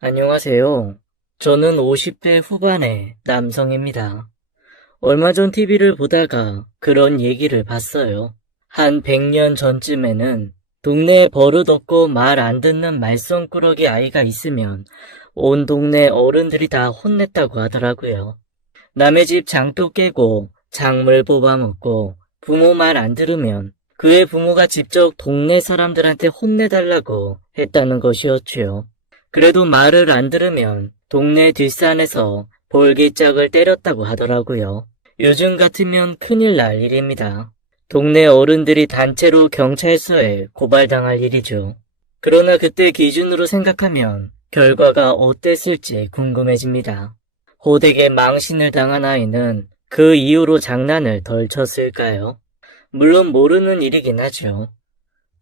안녕하세요. 저는 50대 후반의 남성입니다. 얼마 전 TV를 보다가 그런 얘기를 봤어요. 한 100년 전쯤에는 동네에 버릇없고 말 안 듣는 말썽꾸러기 아이가 있으면 온 동네 어른들이 다 혼냈다고 하더라고요. 남의 집 장도 깨고 작물 뽑아먹고 부모 말 안 들으면 그의 부모가 직접 동네 사람들한테 혼내달라고 했다는 것이었지요. 그래도 말을 안 들으면 동네 뒷산에서 볼기짝을 때렸다고 하더라고요. 요즘 같으면 큰일 날 일입니다. 동네 어른들이 단체로 경찰서에 고발당할 일이죠. 그러나 그때 기준으로 생각하면 결과가 어땠을지 궁금해집니다. 호되게 망신을 당한 아이는 그 이후로 장난을 덜 쳤을까요? 물론 모르는 일이긴 하죠.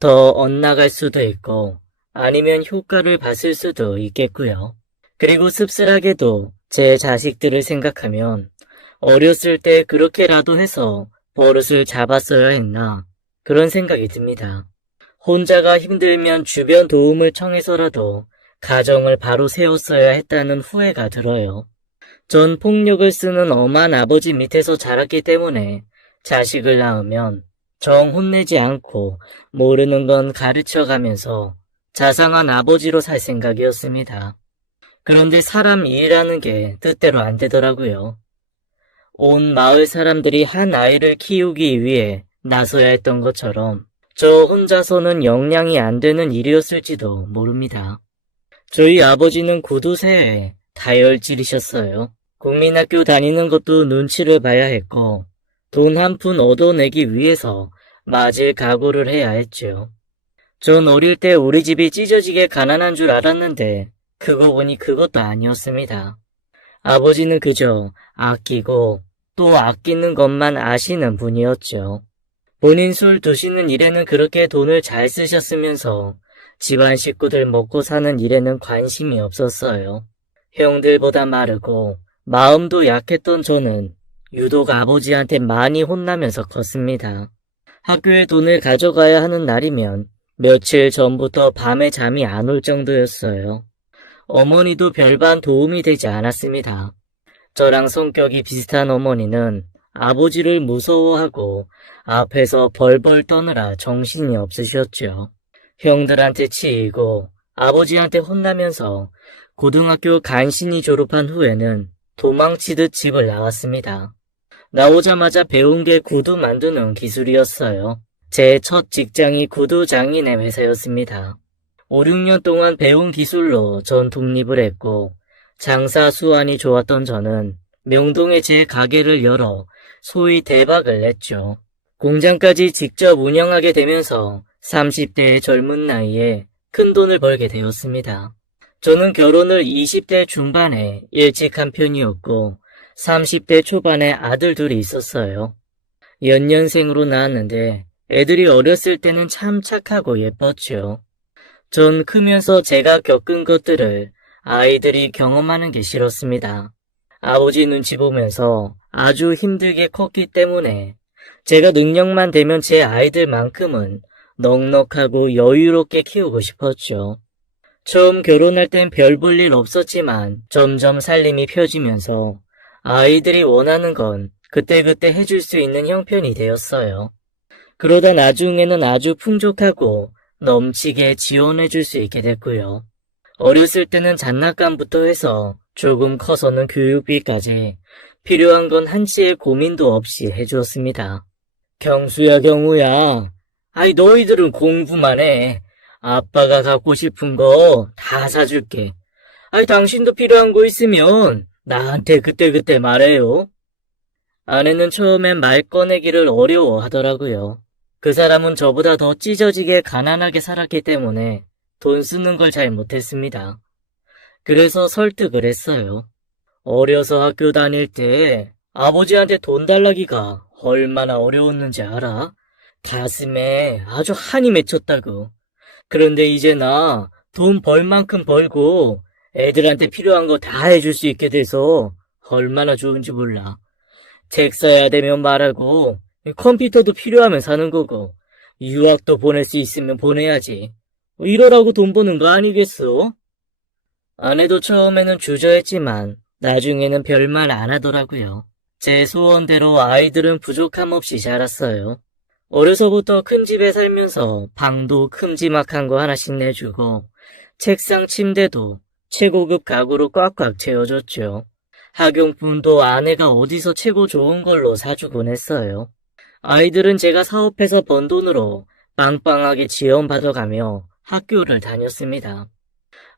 더 엇나갈 수도 있고 아니면 효과를 봤을 수도 있겠고요. 그리고 씁쓸하게도 제 자식들을 생각하면 어렸을 때 그렇게라도 해서 버릇을 잡았어야 했나 그런 생각이 듭니다. 혼자가 힘들면 주변 도움을 청해서라도 가정을 바로 세웠어야 했다는 후회가 들어요. 전 폭력을 쓰는 엄한 아버지 밑에서 자랐기 때문에 자식을 낳으면 정 혼내지 않고 모르는 건 가르쳐가면서 자상한 아버지로 살 생각이었습니다. 그런데 사람 일이라는 게 뜻대로 안 되더라고요. 온 마을 사람들이 한 아이를 키우기 위해 나서야 했던 것처럼 저 혼자서는 역량이 안 되는 일이었을지도 모릅니다. 저희 아버지는 구두쇠에 다혈질이셨어요. 국민학교 다니는 것도 눈치를 봐야 했고 돈 한 푼 얻어내기 위해서 맞을 각오를 해야 했죠. 전 어릴 때 우리 집이 찢어지게 가난한 줄 알았는데 그거 보니 그것도 아니었습니다. 아버지는 그저 아끼고 또 아끼는 것만 아시는 분이었죠. 본인 술 드시는 일에는 그렇게 돈을 잘 쓰셨으면서 집안 식구들 먹고 사는 일에는 관심이 없었어요. 형들보다 마르고 마음도 약했던 저는 유독 아버지한테 많이 혼나면서 컸습니다. 학교에 돈을 가져가야 하는 날이면 며칠 전부터 밤에 잠이 안 올 정도였어요. 어머니도 별반 도움이 되지 않았습니다. 저랑 성격이 비슷한 어머니는 아버지를 무서워하고 앞에서 벌벌 떠느라 정신이 없으셨죠. 형들한테 치이고 아버지한테 혼나면서 고등학교 간신히 졸업한 후에는 도망치듯 집을 나왔습니다. 나오자마자 배운 게 구두 만드는 기술이었어요. 제 첫 직장이 구두 장인의 회사였습니다. 5, 6년 동안 배운 기술로 전 독립을 했고 장사 수완이 좋았던 저는 명동에 제 가게를 열어 소위 대박을 냈죠. 공장까지 직접 운영하게 되면서 30대의 젊은 나이에 큰 돈을 벌게 되었습니다. 저는 결혼을 20대 중반에 일찍 한 편이었고 30대 초반에 아들 둘이 있었어요. 연년생으로 낳았는데 애들이 어렸을 때는 참 착하고 예뻤죠. 전 크면서 제가 겪은 것들을 아이들이 경험하는 게 싫었습니다. 아버지 눈치 보면서 아주 힘들게 컸기 때문에 제가 능력만 되면 제 아이들만큼은 넉넉하고 여유롭게 키우고 싶었죠. 처음 결혼할 땐 별 볼 일 없었지만 점점 살림이 펴지면서 아이들이 원하는 건 그때그때 해줄 수 있는 형편이 되었어요. 그러다 나중에는 아주 풍족하고 넘치게 지원해줄 수 있게 됐고요. 어렸을 때는 장난감부터 해서 조금 커서는 교육비까지 필요한 건 한치의 고민도 없이 해주었습니다. 경수야 경우야, 아이 너희들은 공부만 해. 아빠가 갖고 싶은 거 다 사줄게. 아이 당신도 필요한 거 있으면 나한테 그때그때 말해요. 아내는 처음엔 말 꺼내기를 어려워하더라고요. 그 사람은 저보다 더 찢어지게 가난하게 살았기 때문에 돈 쓰는 걸 잘 못했습니다. 그래서 설득을 했어요. 어려서 학교 다닐 때 아버지한테 돈 달라기가 얼마나 어려웠는지 알아? 가슴에 아주 한이 맺혔다고. 그런데 이제 나 돈 벌 만큼 벌고 애들한테 필요한 거 다 해줄 수 있게 돼서 얼마나 좋은지 몰라. 책 사야 되면 말하고 컴퓨터도 필요하면 사는 거고 유학도 보낼 수 있으면 보내야지. 이러라고 돈 버는 거 아니겠어? 아내도 처음에는 주저했지만 나중에는 별말 안 하더라고요. 제 소원대로 아이들은 부족함 없이 자랐어요. 어려서부터 큰 집에 살면서 방도 큼지막한 거 하나씩 내주고 책상 침대도 최고급 가구로 꽉꽉 채워줬죠. 학용품도 아내가 어디서 최고 좋은 걸로 사주곤 했어요. 아이들은 제가 사업해서 번 돈으로 빵빵하게 지원받아가며 학교를 다녔습니다.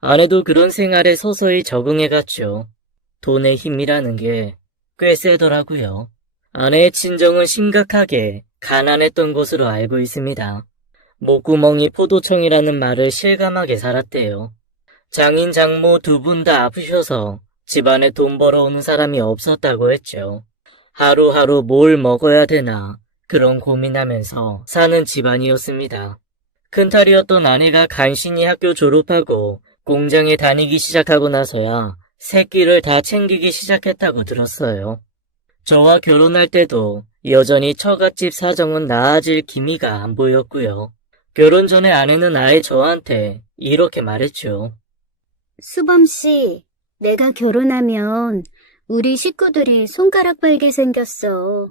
아내도 그런 생활에 서서히 적응해갔죠. 돈의 힘이라는 게 꽤 세더라고요. 아내의 친정은 심각하게 가난했던 것으로 알고 있습니다. 목구멍이 포도청이라는 말을 실감하게 살았대요. 장인 장모 두 분 다 아프셔서 집안에 돈 벌어오는 사람이 없었다고 했죠. 하루하루 뭘 먹어야 되나 그런 고민하면서 사는 집안이었습니다. 큰딸이었던 아내가 간신히 학교 졸업하고 공장에 다니기 시작하고 나서야 새끼를 다 챙기기 시작했다고 들었어요. 저와 결혼할 때도 여전히 처갓집 사정은 나아질 기미가 안 보였고요. 결혼 전에 아내는 아예 저한테 이렇게 말했죠. 수범 씨, 내가 결혼하면 우리 식구들이 손가락 빨게 생겼어.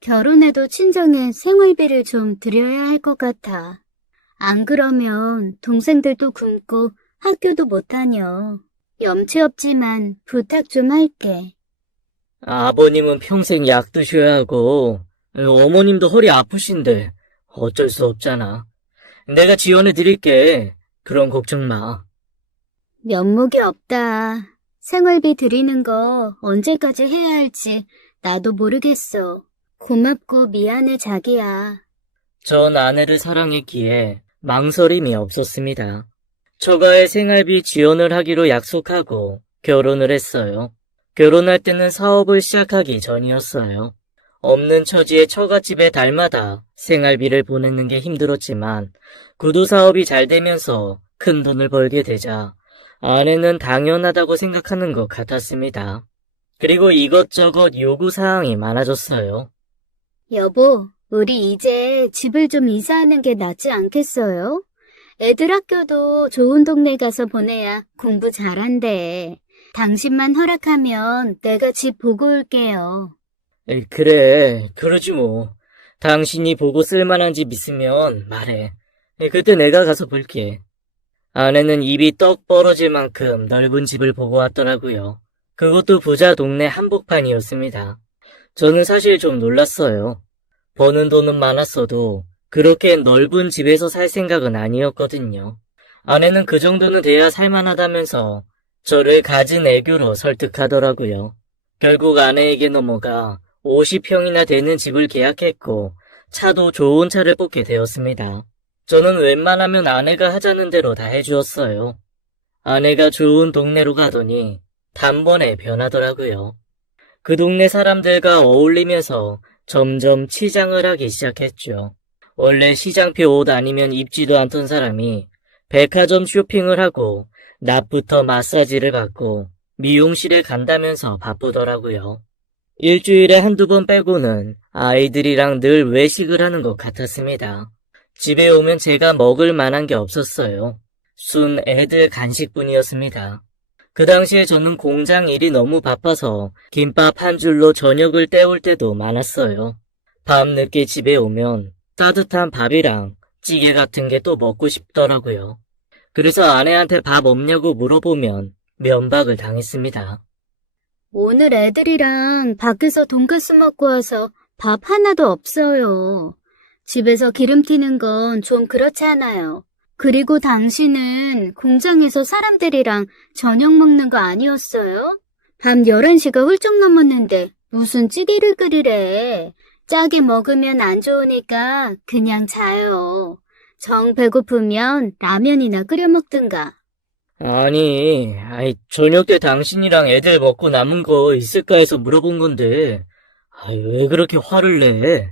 결혼해도 친정에 생활비를 좀 드려야 할 것 같아. 안 그러면 동생들도 굶고 학교도 못 다녀. 염치 없지만 부탁 좀 할게. 아버님은 평생 약 드셔야 하고 어머님도 허리 아프신데 어쩔 수 없잖아. 내가 지원해 드릴게. 그런 걱정 마. 면목이 없다. 생활비 드리는 거 언제까지 해야 할지 나도 모르겠어. 고맙고 미안해, 자기야. 전 아내를 사랑했기에 망설임이 없었습니다. 처가에 생활비 지원을 하기로 약속하고 결혼을 했어요. 결혼할 때는 사업을 시작하기 전이었어요. 없는 처지의 처갓집에 달마다 생활비를 보내는 게 힘들었지만 구두 사업이 잘 되면서 큰 돈을 벌게 되자 아내는 당연하다고 생각하는 것 같았습니다. 그리고 이것저것 요구사항이 많아졌어요. 여보, 우리 이제 집을 좀 이사하는 게 낫지 않겠어요? 애들 학교도 좋은 동네 가서 보내야 공부 잘한대. 당신만 허락하면 내가 집 보고 올게요. 그래, 그러지 뭐. 당신이 보고 쓸만한 집 있으면 말해. 그때 내가 가서 볼게. 아내는 입이 떡 벌어질 만큼 넓은 집을 보고 왔더라고요. 그것도 부자 동네 한복판이었습니다. 저는 사실 좀 놀랐어요. 버는 돈은 많았어도 그렇게 넓은 집에서 살 생각은 아니었거든요. 아내는 그 정도는 돼야 살만하다면서 저를 가진 애교로 설득하더라고요. 결국 아내에게 넘어가 50평이나 되는 집을 계약했고 차도 좋은 차를 뽑게 되었습니다. 저는 웬만하면 아내가 하자는 대로 다 해주었어요. 아내가 좋은 동네로 가더니 단번에 변하더라고요. 그 동네 사람들과 어울리면서 점점 치장을 하기 시작했죠. 원래 시장표 옷 아니면 입지도 않던 사람이 백화점 쇼핑을 하고 낮부터 마사지를 받고 미용실에 간다면서 바쁘더라고요. 일주일에 한두 번 빼고는 아이들이랑 늘 외식을 하는 것 같았습니다. 집에 오면 제가 먹을 만한 게 없었어요. 순 애들 간식뿐이었습니다. 그 당시에 저는 공장 일이 너무 바빠서 김밥 한 줄로 저녁을 때울 때도 많았어요. 밤늦게 집에 오면 따뜻한 밥이랑 찌개 같은 게 또 먹고 싶더라고요. 그래서 아내한테 밥 없냐고 물어보면 면박을 당했습니다. 오늘 애들이랑 밖에서 돈가스 먹고 와서 밥 하나도 없어요. 집에서 기름 튀는 건 좀 그렇잖아요. 그리고 당신은 공장에서 사람들이랑 저녁 먹는 거 아니었어요? 밤 11시가 훌쩍 넘었는데 무슨 찌개를 끓이래. 짜게 먹으면 안 좋으니까 그냥 자요. 정 배고프면 라면이나 끓여 먹든가. 아니, 저녁 때 당신이랑 애들 먹고 남은 거 있을까 해서 물어본 건데, 왜 그렇게 화를 내?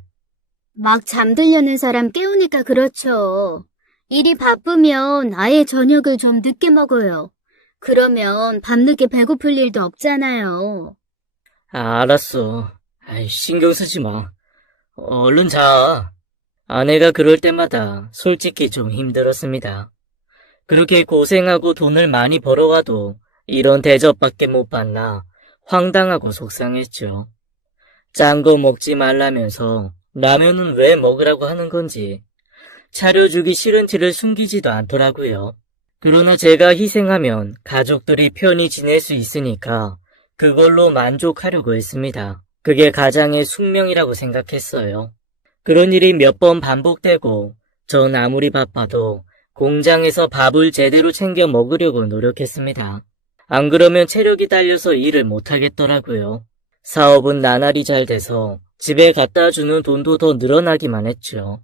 막 잠들려는 사람 깨우니까 그렇죠. 일이 바쁘면 아예 저녁을 좀 늦게 먹어요. 그러면 밤늦게 배고플 일도 없잖아요. 알았어. 신경 쓰지 마. 얼른 자. 아내가 그럴 때마다 솔직히 좀 힘들었습니다. 그렇게 고생하고 돈을 많이 벌어와도 이런 대접밖에 못 받나 황당하고 속상했죠. 짠 거 먹지 말라면서 라면은 왜 먹으라고 하는 건지 차려주기 싫은 티를 숨기지도 않더라고요. 그러나 제가 희생하면 가족들이 편히 지낼 수 있으니까 그걸로 만족하려고 했습니다. 그게 가장의 숙명이라고 생각했어요. 그런 일이 몇 번 반복되고 전 아무리 바빠도 공장에서 밥을 제대로 챙겨 먹으려고 노력했습니다. 안 그러면 체력이 딸려서 일을 못하겠더라고요. 사업은 나날이 잘 돼서 집에 갖다 주는 돈도 더 늘어나기만 했죠.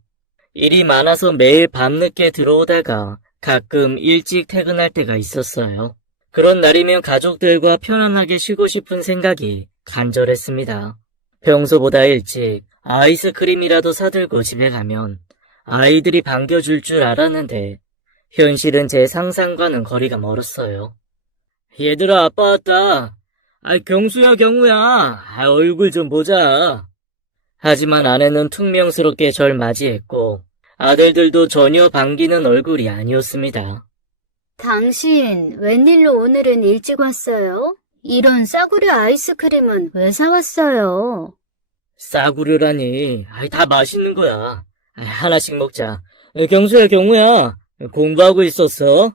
일이 많아서 매일 밤늦게 들어오다가 가끔 일찍 퇴근할 때가 있었어요. 그런 날이면 가족들과 편안하게 쉬고 싶은 생각이 간절했습니다. 평소보다 일찍 아이스크림이라도 사들고 집에 가면 아이들이 반겨줄 줄 알았는데 현실은 제 상상과는 거리가 멀었어요. 얘들아, 아빠 왔다. 경수야, 경우야. 얼굴 좀 보자. 하지만 아내는 퉁명스럽게 절 맞이했고 아들들도 전혀 반기는 얼굴이 아니었습니다. 당신, 웬일로 오늘은 일찍 왔어요? 이런 싸구려 아이스크림은 왜 사왔어요? 싸구려라니. 다 맛있는 거야. 하나씩 먹자. 경수야, 경우야. 공부하고 있었어?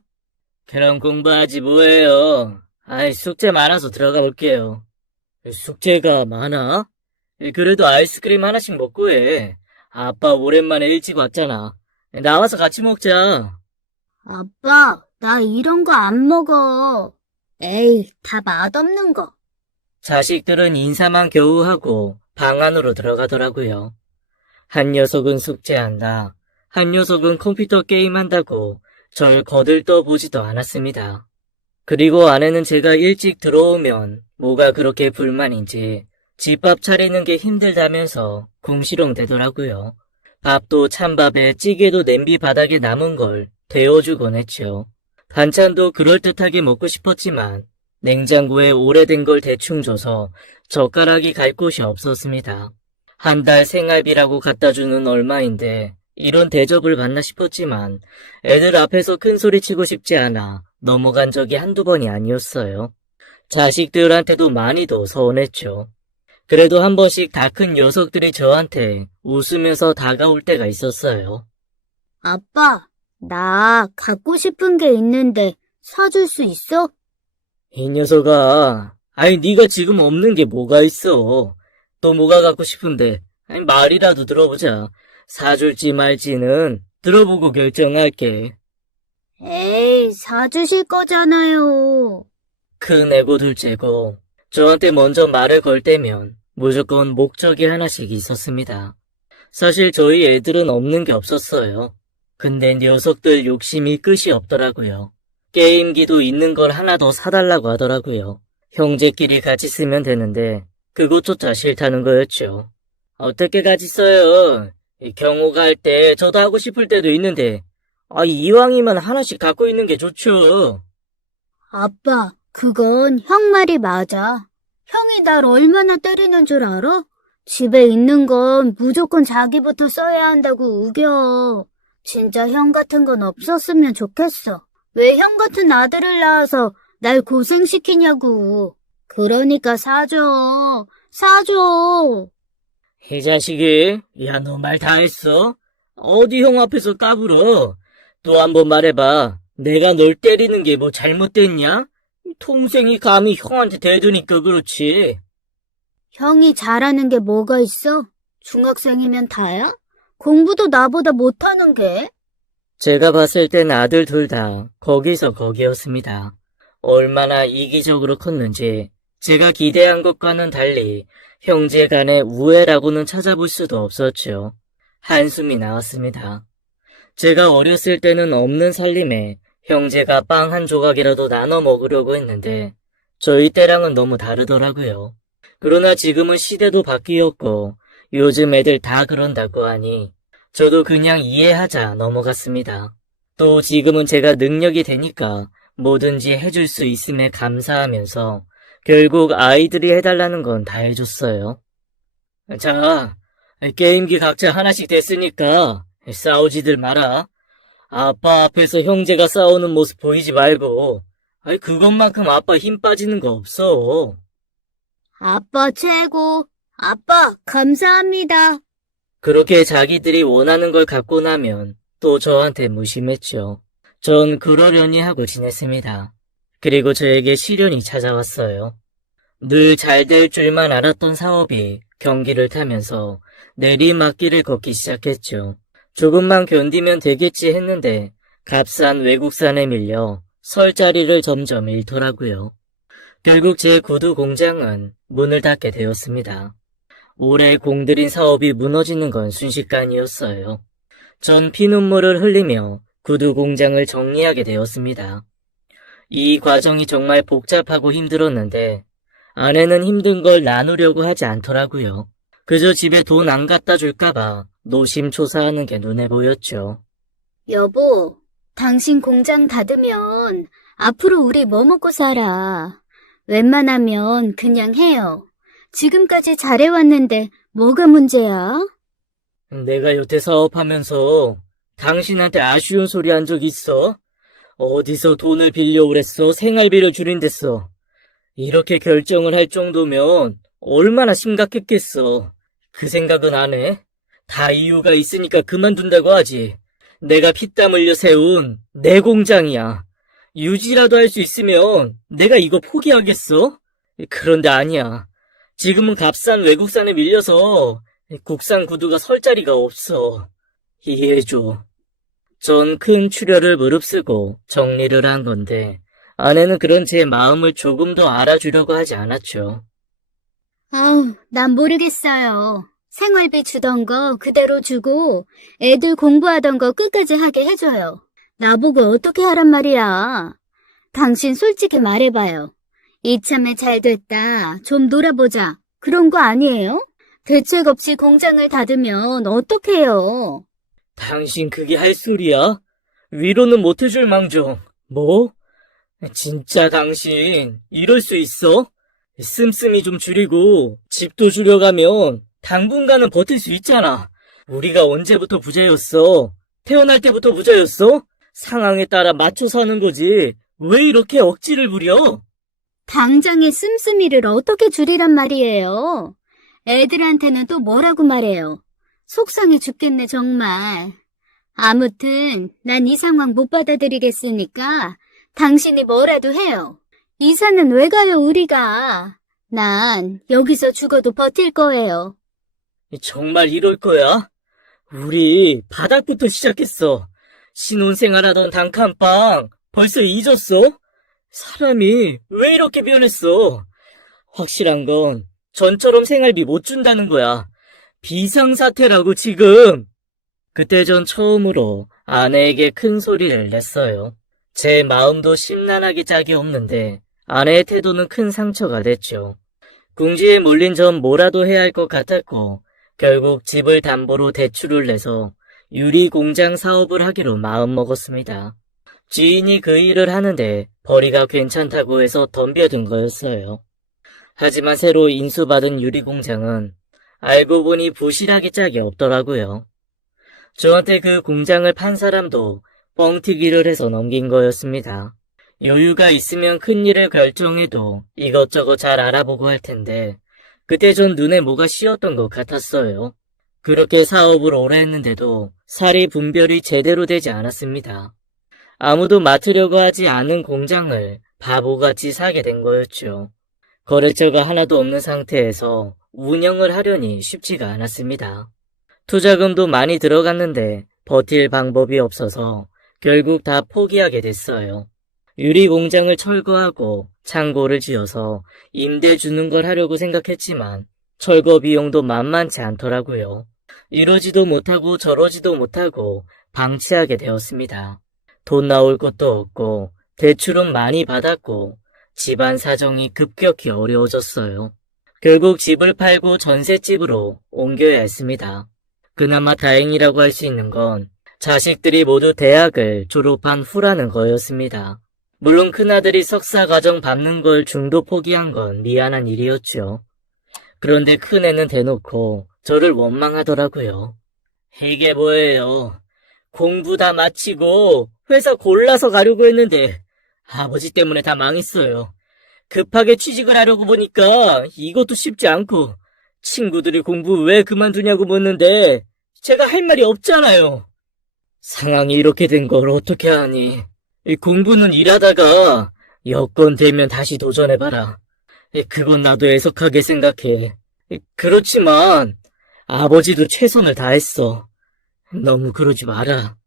그럼 공부하지 뭐해요. 숙제 많아서 들어가 볼게요. 숙제가 많아? 그래도 아이스크림 하나씩 먹고 해. 아빠 오랜만에 일찍 왔잖아. 나와서 같이 먹자. 아빠, 나 이런 거 안 먹어. 에이, 다 맛없는 거. 자식들은 인사만 겨우 하고 방 안으로 들어가더라고요. 한 녀석은 숙제한다. 한 녀석은 컴퓨터 게임한다고 절 거들떠 보지도 않았습니다. 그리고 아내는 제가 일찍 들어오면 뭐가 그렇게 불만인지 집밥 차리는 게 힘들다면서 궁시렁대더라고요. 밥도 찬밥에 찌개도 냄비 바닥에 남은 걸 데워주곤 했죠. 반찬도 그럴듯하게 먹고 싶었지만 냉장고에 오래된 걸 대충 줘서 젓가락이 갈 곳이 없었습니다. 한 달 생활비라고 갖다 주는 얼마인데 이런 대접을 받나 싶었지만 애들 앞에서 큰 소리 치고 싶지 않아 넘어간 적이 한두 번이 아니었어요. 자식들한테도 많이도 서운했죠. 그래도 한 번씩 다 큰 녀석들이 저한테 웃으면서 다가올 때가 있었어요. 아빠, 나 갖고 싶은 게 있는데 사줄 수 있어? 이 녀석아, 네가 지금 없는 게 뭐가 있어. 또 뭐가 갖고 싶은데, 말이라도 들어보자. 사줄지 말지는 들어보고 결정할게. 에이, 사주실 거잖아요. 큰 애고 둘째고, 저한테 먼저 말을 걸 때면 무조건 목적이 하나씩 있었습니다. 사실 저희 애들은 없는 게 없었어요. 근데 녀석들 욕심이 끝이 없더라고요. 게임기도 있는 걸 하나 더 사달라고 하더라고요. 형제끼리 같이 쓰면 되는데 그것조차 싫다는 거였죠. 어떻게 같이 써요? 경호가 할 때 저도 하고 싶을 때도 있는데 이왕이면 하나씩 갖고 있는 게 좋죠. 아빠, 그건 형 말이 맞아. 형이 날 얼마나 때리는 줄 알아? 집에 있는 건 무조건 자기부터 써야 한다고 우겨. 진짜 형 같은 건 없었으면 좋겠어. 왜 형 같은 아들을 낳아서 날 고생시키냐고. 그러니까 사줘. 사줘. 이 자식이, 너 말 다 했어? 어디 형 앞에서 까불어? 또 한 번 말해봐. 내가 널 때리는 게 뭐 잘못됐냐? 동생이 감히 형한테 대드니까 그렇지. 형이 잘하는 게 뭐가 있어? 중학생이면 다야? 공부도 나보다 못하는 게? 제가 봤을 땐 아들 둘 다 거기서 거기였습니다. 얼마나 이기적으로 컸는지 제가 기대한 것과는 달리 형제 간의 우애라고는 찾아볼 수도 없었죠. 한숨이 나왔습니다. 제가 어렸을 때는 없는 살림에 형제가 빵 한 조각이라도 나눠 먹으려고 했는데 저희 때랑은 너무 다르더라고요. 그러나 지금은 시대도 바뀌었고 요즘 애들 다 그런다고 하니 저도 그냥 이해하자 넘어갔습니다. 또 지금은 제가 능력이 되니까 뭐든지 해줄 수 있음에 감사하면서 결국 아이들이 해달라는 건 다 해줬어요. 자, 게임기 각자 하나씩 됐으니까 싸우지들 마라. 아빠 앞에서 형제가 싸우는 모습 보이지 말고 아이, 그것만큼 아빠 힘 빠지는 거 없어. 아빠 최고. 아빠, 감사합니다. 그렇게 자기들이 원하는 걸 갖고 나면 또 저한테 무심했죠. 전 그러려니 하고 지냈습니다. 그리고 저에게 시련이 찾아왔어요. 늘 잘 될 줄만 알았던 사업이 경기를 타면서 내리막길을 걷기 시작했죠. 조금만 견디면 되겠지 했는데 값싼 외국산에 밀려 설 자리를 점점 잃더라고요. 결국 제 구두 공장은 문을 닫게 되었습니다. 오래 공들인 사업이 무너지는 건 순식간이었어요. 전 피눈물을 흘리며 구두 공장을 정리하게 되었습니다. 이 과정이 정말 복잡하고 힘들었는데 아내는 힘든 걸 나누려고 하지 않더라고요. 그저 집에 돈 안 갖다 줄까봐 노심초사하는 게 눈에 보였죠. 여보, 당신 공장 닫으면 앞으로 우리 뭐 먹고 살아? 웬만하면 그냥 해요. 지금까지 잘해왔는데 뭐가 문제야? 내가 여태 사업하면서 당신한테 아쉬운 소리 한 적 있어? 어디서 돈을 빌려오랬어? 생활비를 줄인댔어. 이렇게 결정을 할 정도면 얼마나 심각했겠어. 그 생각은 안 해? 다 이유가 있으니까 그만둔다고 하지. 내가 피땀 흘려 세운 내 공장이야. 유지라도 할 수 있으면 내가 이거 포기하겠어? 그런데 아니야. 지금은 값싼 외국산에 밀려서 국산 구두가 설 자리가 없어. 이해해줘. 전 큰 출혈을 무릅쓰고 정리를 한 건데 아내는 그런 제 마음을 조금 더 알아주려고 하지 않았죠. 아우, 난 모르겠어요. 생활비 주던 거 그대로 주고 애들 공부하던 거 끝까지 하게 해줘요. 나보고 어떻게 하란 말이야. 당신 솔직히 말해봐요. 이참에 잘 됐다. 좀 놀아보자. 그런 거 아니에요? 대책 없이 공장을 닫으면 어떡해요? 당신 그게 할 소리야? 위로는 못 해줄 망정. 뭐? 진짜 당신 이럴 수 있어? 씀씀이 좀 줄이고 집도 줄여가면 당분간은 버틸 수 있잖아. 우리가 언제부터 부자였어? 태어날 때부터 부자였어? 상황에 따라 맞춰 사는 거지. 왜 이렇게 억지를 부려? 당장의 씀씀이를 어떻게 줄이란 말이에요? 애들한테는 또 뭐라고 말해요? 속상해 죽겠네, 정말. 아무튼 난 이 상황 못 받아들이겠으니까 당신이 뭐라도 해요. 이사는 왜 가요, 우리가? 난 여기서 죽어도 버틸 거예요. 정말 이럴 거야? 우리 바닥부터 시작했어. 신혼생활하던 단칸방 벌써 잊었어? 사람이 왜 이렇게 변했어? 확실한 건 전처럼 생활비 못 준다는 거야. 비상사태라고 지금. 그때 전 처음으로 아내에게 큰 소리를 냈어요. 제 마음도 심란하기 짝이 없는데 아내의 태도는 큰 상처가 됐죠. 궁지에 몰린 전 뭐라도 해야 할 것 같았고 결국 집을 담보로 대출을 내서 유리 공장 사업을 하기로 마음먹었습니다. 지인이 그 일을 하는데 벌이가 괜찮다고 해서 덤벼든 거였어요. 하지만 새로 인수받은 유리 공장은 알고 보니 부실하기 짝이 없더라고요. 저한테 그 공장을 판 사람도 뻥튀기를 해서 넘긴 거였습니다. 여유가 있으면 큰 일을 결정해도 이것저것 잘 알아보고 할 텐데 그때 전 눈에 뭐가 씌었던 것 같았어요. 그렇게 사업을 오래 했는데도 사리 분별이 제대로 되지 않았습니다. 아무도 맡으려고 하지 않은 공장을 바보같이 사게 된 거였죠. 거래처가 하나도 없는 상태에서 운영을 하려니 쉽지가 않았습니다. 투자금도 많이 들어갔는데 버틸 방법이 없어서 결국 다 포기하게 됐어요. 유리 공장을 철거하고 창고를 지어서 임대 주는 걸 하려고 생각했지만 철거 비용도 만만치 않더라고요. 이러지도 못하고 저러지도 못하고 방치하게 되었습니다. 돈 나올 것도 없고 대출은 많이 받았고 집안 사정이 급격히 어려워졌어요. 결국 집을 팔고 전셋집으로 옮겨야 했습니다. 그나마 다행이라고 할 수 있는 건 자식들이 모두 대학을 졸업한 후라는 거였습니다. 물론 큰아들이 석사 과정 밟는 걸 중도 포기한 건 미안한 일이었죠. 그런데 큰애는 대놓고 저를 원망하더라고요. 이게 뭐예요? 공부 다 마치고 회사 골라서 가려고 했는데 아버지 때문에 다 망했어요. 급하게 취직을 하려고 보니까 이것도 쉽지 않고 친구들이 공부 왜 그만두냐고 묻는데 제가 할 말이 없잖아요. 상황이 이렇게 된 걸 어떻게 하니? 이 공부는 일하다가 여건 되면 다시 도전해봐라. 그건 나도 애석하게 생각해. 그렇지만 아버지도 최선을 다했어. 너무 그러지 마라.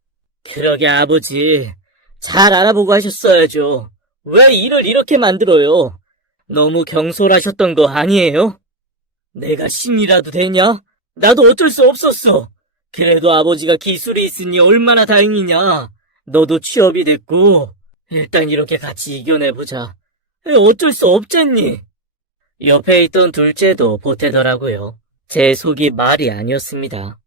그러게 아버지, 잘 알아보고 하셨어야죠. 왜 일을 이렇게 만들어요? 너무 경솔하셨던 거 아니에요? 내가 신이라도 되냐? 나도 어쩔 수 없었어. 그래도 아버지가 기술이 있으니 얼마나 다행이냐. 너도 취업이 됐고 일단 이렇게 같이 이겨내보자. 어쩔 수 없잖니. 옆에 있던 둘째도 보태더라고요. 제 속이 말이 아니었습니다.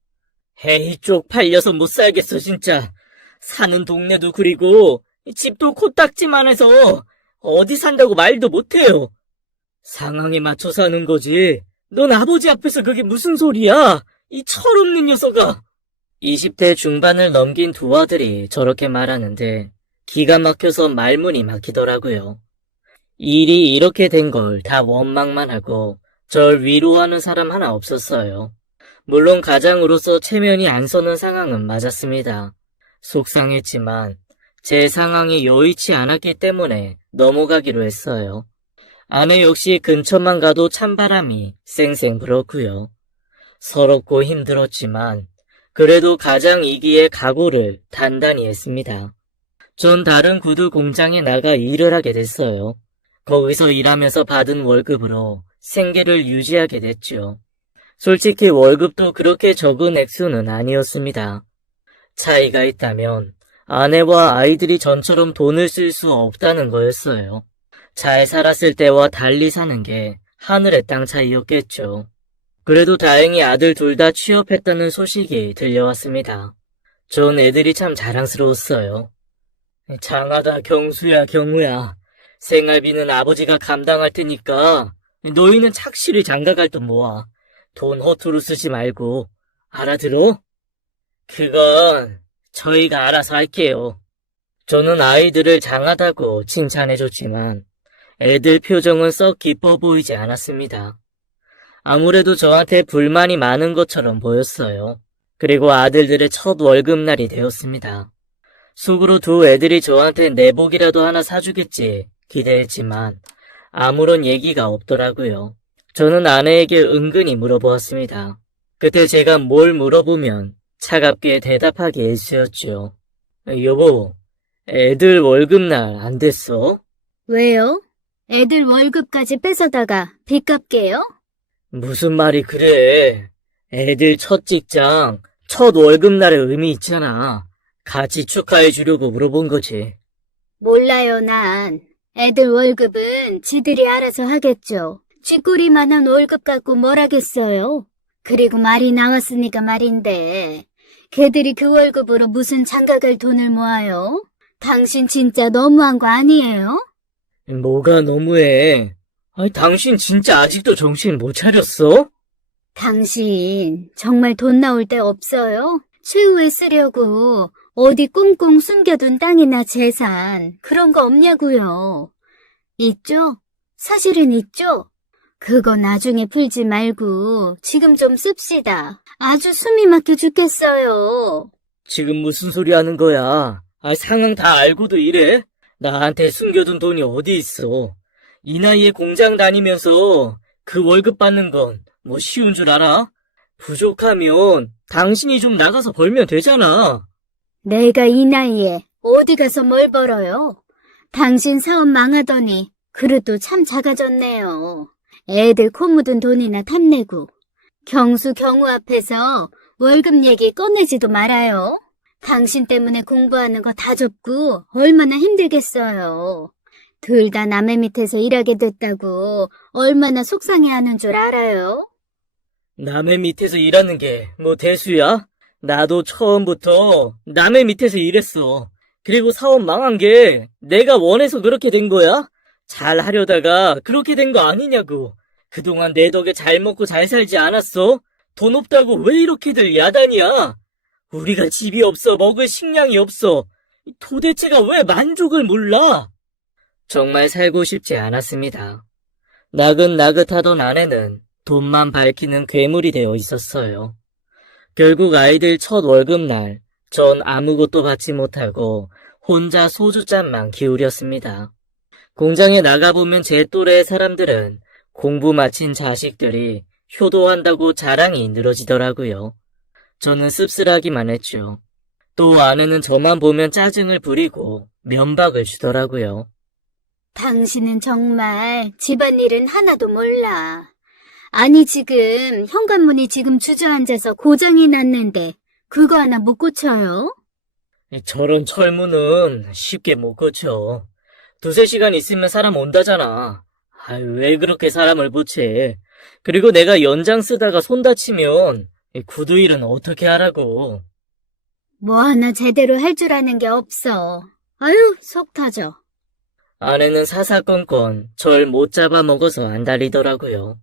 에이 쪽팔려서 못 살겠어 진짜. 사는 동네도 그리고 집도 코딱지만 해서 어디 산다고 말도 못해요. 상황에 맞춰 사는 거지. 넌 아버지 앞에서 그게 무슨 소리야? 이 철없는 녀석아. 20대 중반을 넘긴 두 아들이 저렇게 말하는데 기가 막혀서 말문이 막히더라고요. 일이 이렇게 된 걸 다 원망만 하고 절 위로하는 사람 하나 없었어요. 물론 가장으로서 체면이 안 서는 상황은 맞았습니다. 속상했지만 제 상황이 여의치 않았기 때문에 넘어가기로 했어요. 아내 역시 근처만 가도 찬바람이 쌩쌩 불었고요. 서럽고 힘들었지만 그래도 가장이기에 각오를 단단히 했습니다. 전 다른 구두 공장에 나가 일을 하게 됐어요. 거기서 일하면서 받은 월급으로 생계를 유지하게 됐죠. 솔직히 월급도 그렇게 적은 액수는 아니었습니다. 차이가 있다면 아내와 아이들이 전처럼 돈을 쓸 수 없다는 거였어요. 잘 살았을 때와 달리 사는 게 하늘의 땅 차이였겠죠. 그래도 다행히 아들 둘 다 취업했다는 소식이 들려왔습니다. 전 애들이 참 자랑스러웠어요. 장하다 경수야 경우야. 생활비는 아버지가 감당할 테니까 너희는 착실히 장가갈 돈 모아. 돈 허투루 쓰지 말고. 알아들어? 그건 저희가 알아서 할게요. 저는 아이들을 장하다고 칭찬해줬지만 애들 표정은 썩 기뻐 보이지 않았습니다. 아무래도 저한테 불만이 많은 것처럼 보였어요. 그리고 아들들의 첫 월급날이 되었습니다. 속으로 두 애들이 저한테 내복이라도 하나 사주겠지 기대했지만 아무런 얘기가 없더라고요. 저는 아내에게 은근히 물어보았습니다. 그때 제가 뭘 물어보면 차갑게 대답하기 일쑤였죠. 여보, 애들 월급날 안 됐어? 왜요? 애들 월급까지 뺏어다가 빚 갚게요? 무슨 말이 그래. 애들 첫 직장, 첫 월급날의 의미 있잖아. 같이 축하해 주려고 물어본 거지. 몰라요, 난. 애들 월급은 지들이 알아서 하겠죠. 쥐꼬리만한 월급 갖고 뭘 하겠어요. 그리고 말이 나왔으니까 말인데, 걔들이 그 월급으로 무슨 장가갈 돈을 모아요? 당신 진짜 너무한 거 아니에요? 뭐가 너무해. 아니, 당신 진짜 아직도 정신 못 차렸어? 당신 정말 돈 나올 데 없어요? 최후에 쓰려고 어디 꽁꽁 숨겨둔 땅이나 재산 그런 거 없냐고요. 있죠? 사실은 있죠? 그거 나중에 풀지 말고 지금 좀 씁시다. 아주 숨이 막혀 죽겠어요. 지금 무슨 소리 하는 거야? 아, 상황 다 알고도 이래? 나한테 숨겨둔 돈이 어디 있어? 이 나이에 공장 다니면서 그 월급 받는 건 뭐 쉬운 줄 알아? 부족하면 당신이 좀 나가서 벌면 되잖아. 내가 이 나이에 어디 가서 뭘 벌어요? 당신 사업 망하더니 그릇도 참 작아졌네요. 애들 코 묻은 돈이나 탐내고 경수 경우 앞에서 월급 얘기 꺼내지도 말아요. 당신 때문에 공부하는 거 다 접고 얼마나 힘들겠어요. 둘 다 남의 밑에서 일하게 됐다고 얼마나 속상해하는 줄 알아요? 남의 밑에서 일하는 게 뭐 대수야? 나도 처음부터 남의 밑에서 일했어. 그리고 사업 망한 게 내가 원해서 그렇게 된 거야? 잘 하려다가 그렇게 된 거 아니냐고. 그동안 내 덕에 잘 먹고 잘 살지 않았어? 돈 없다고 왜 이렇게들 야단이야? 우리가 집이 없어, 먹을 식량이 없어. 도대체가 왜 만족을 몰라? 정말 살고 싶지 않았습니다. 나긋나긋하던 아내는 돈만 밝히는 괴물이 되어 있었어요. 결국 아이들 첫 월급날 전 아무것도 받지 못하고 혼자 소주잔만 기울였습니다. 공장에 나가보면 제 또래의 사람들은 공부 마친 자식들이 효도한다고 자랑이 늘어지더라고요. 저는 씁쓸하기만 했죠. 또 아내는 저만 보면 짜증을 부리고 면박을 주더라고요. 당신은 정말 집안일은 하나도 몰라. 아니, 지금 현관문이 지금 주저앉아서 고장이 났는데 그거 하나 못 고쳐요? 저런 철문은 쉽게 못 고쳐. 두세 시간 있으면 사람 온다잖아. 왜 그렇게 사람을 보채? 그리고 내가 연장 쓰다가 손 다치면 이 구두 일은 어떻게 하라고. 뭐 하나 제대로 할 줄 아는 게 없어. 아유, 속 터져. 아내는 사사건건 절 못 잡아먹어서 안달리더라고요.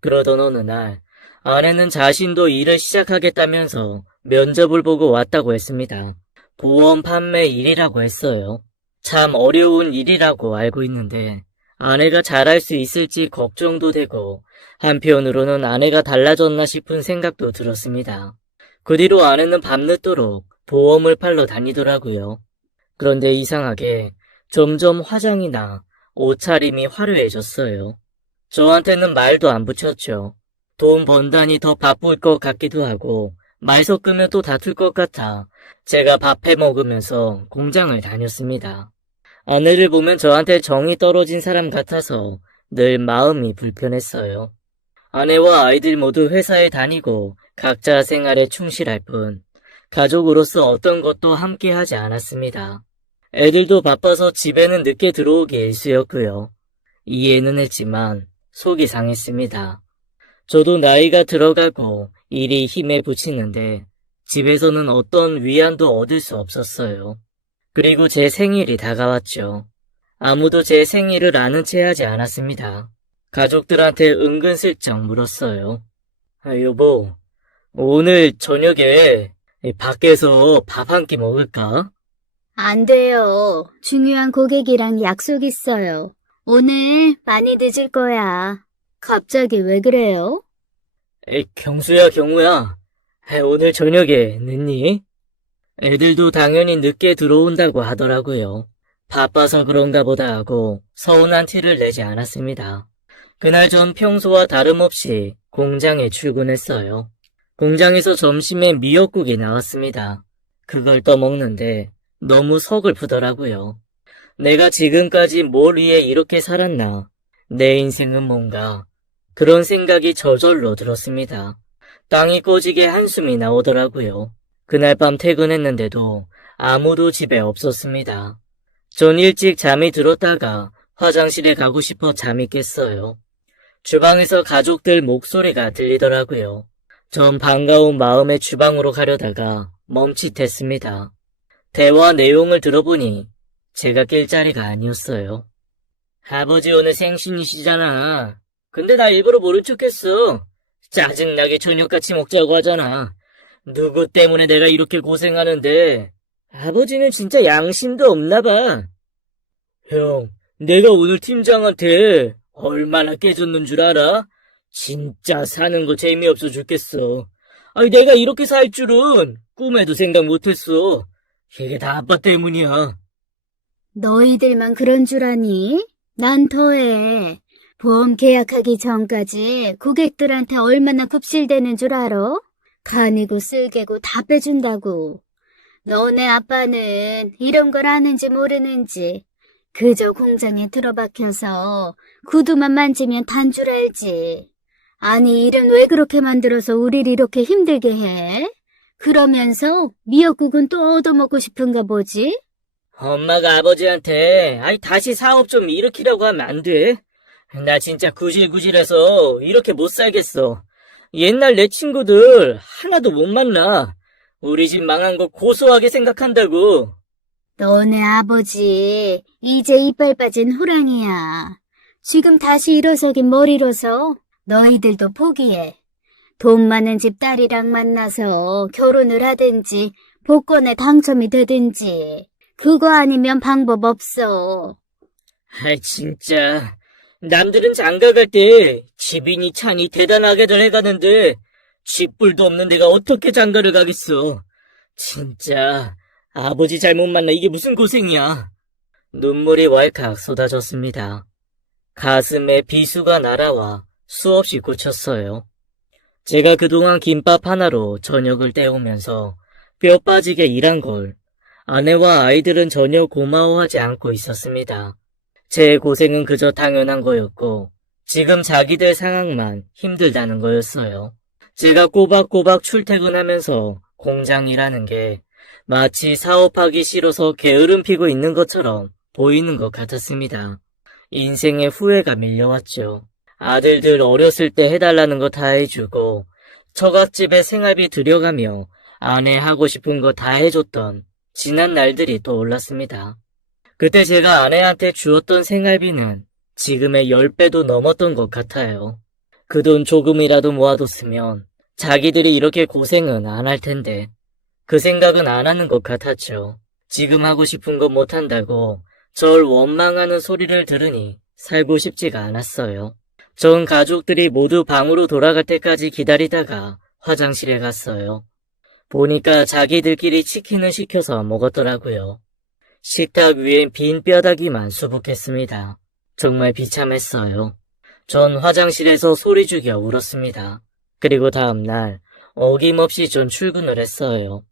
그러던 어느 날 아내는 자신도 일을 시작하겠다면서 면접을 보고 왔다고 했습니다. 보험 판매 일이라고 했어요. 참 어려운 일이라고 알고 있는데 아내가 잘할 수 있을지 걱정도 되고 한편으로는 아내가 달라졌나 싶은 생각도 들었습니다. 그 뒤로 아내는 밤늦도록 보험을 팔러 다니더라고요. 그런데 이상하게 점점 화장이 나 옷차림이 화려해졌어요. 저한테는 말도 안 붙였죠. 돈 번다니 더 바쁠 것 같기도 하고 말 섞으면 또 다툴 것 같아 제가 밥해 먹으면서 공장을 다녔습니다. 아내를 보면 저한테 정이 떨어진 사람 같아서 늘 마음이 불편했어요. 아내와 아이들 모두 회사에 다니고 각자 생활에 충실할 뿐 가족으로서 어떤 것도 함께 하지 않았습니다. 애들도 바빠서 집에는 늦게 들어오기 일쑤였고요. 이해는 했지만 속이 상했습니다. 저도 나이가 들어가고 일이 힘에 부치는데 집에서는 어떤 위안도 얻을 수 없었어요. 그리고 제 생일이 다가왔죠. 아무도 제 생일을 아는 채 하지 않았습니다. 가족들한테 은근슬쩍 물었어요. 여보, 오늘 저녁에 밖에서 밥 한 끼 먹을까? 안 돼요. 중요한 고객이랑 약속 있어요. 오늘 많이 늦을 거야. 갑자기 왜 그래요? 경수야, 경우야. 오늘 저녁에 늦니? 애들도 당연히 늦게 들어온다고 하더라고요. 바빠서 그런가 보다 하고 서운한 티를 내지 않았습니다. 그날 전 평소와 다름없이 공장에 출근했어요. 공장에서 점심에 미역국이 나왔습니다. 그걸 떠먹는데 너무 서글프더라고요. 내가 지금까지 뭘 위해 이렇게 살았나? 내 인생은 뭔가? 그런 생각이 저절로 들었습니다. 땅이 꺼지게 한숨이 나오더라고요. 그날 밤 퇴근했는데도 아무도 집에 없었습니다. 전 일찍 잠이 들었다가 화장실에 가고 싶어 잠이 깼어요. 주방에서 가족들 목소리가 들리더라고요. 전 반가운 마음에 주방으로 가려다가 멈칫했습니다. 대화 내용을 들어보니 제가 낄 자리가 아니었어요. 아버지 오늘 생신이시잖아. 근데 나 일부러 모른 척했어. 짜증나게 저녁같이 먹자고 하잖아. 누구 때문에 내가 이렇게 고생하는데 아버지는 진짜 양심도 없나 봐. 형, 내가 오늘 팀장한테 얼마나 깨졌는 줄 알아? 진짜 사는 거 재미없어 죽겠어. 아니 내가 이렇게 살 줄은 꿈에도 생각 못했어. 이게 다 아빠 때문이야. 너희들만 그런 줄 아니? 난 더해. 보험 계약하기 전까지 고객들한테 얼마나 급실대는 줄 알아? 간이고 쓸개고 다 빼준다고. 너네 아빠는 이런 걸 아는지 모르는지 그저 공장에 들어박혀서 구두만 만지면 단 줄 알지. 아니 일은 왜 그렇게 만들어서 우리를 이렇게 힘들게 해? 그러면서 미역국은 또 얻어먹고 싶은가 보지? 엄마가 아버지한테 다시 사업 좀 일으키라고 하면 안 돼. 나 진짜 구질구질해서 이렇게 못 살겠어. 옛날 내 친구들 하나도 못 만나. 우리 집 망한 거 고소하게 생각한다고. 너네 아버지 이제 이빨 빠진 호랑이야. 지금 다시 일어서긴 뭘 일어서 너희들도 포기해. 돈 많은 집 딸이랑 만나서 결혼을 하든지 복권에 당첨이 되든지 그거 아니면 방법 없어. 진짜. 남들은 장가 갈 때 집이니 차니 대단하게들 해가는데 집불도 없는 내가 어떻게 장가를 가겠어. 진짜 아버지 잘못 만나 이게 무슨 고생이야. 눈물이 왈칵 쏟아졌습니다. 가슴에 비수가 날아와 수없이 꽂혔어요. 제가 그동안 김밥 하나로 저녁을 때우면서 뼈 빠지게 일한 걸 아내와 아이들은 전혀 고마워하지 않고 있었습니다. 제 고생은 그저 당연한 거였고 지금 자기들 상황만 힘들다는 거였어요. 제가 꼬박꼬박 출퇴근하면서 공장 일하는 게 마치 사업하기 싫어서 게으름 피고 있는 것처럼 보이는 것 같았습니다. 인생의 후회가 밀려왔죠. 아들들 어렸을 때 해달라는 거 다 해주고 처갓집에 생활비 들여가며 아내 하고 싶은 거 다 해줬던 지난 날들이 떠올랐습니다. 그때 제가 아내한테 주었던 생활비는 지금의 10배도 넘었던 것 같아요. 그 돈 조금이라도 모아뒀으면 자기들이 이렇게 고생은 안 할 텐데 그 생각은 안 하는 것 같았죠. 지금 하고 싶은 거 못한다고 절 원망하는 소리를 들으니 살고 싶지가 않았어요. 전 가족들이 모두 방으로 돌아갈 때까지 기다리다가 화장실에 갔어요. 보니까 자기들끼리 치킨을 시켜서 먹었더라고요. 식탁 위엔 빈 뼈다귀만 수북했습니다. 정말 비참했어요. 전 화장실에서 소리 죽여 울었습니다. 그리고 다음날 어김없이 전 출근을 했어요.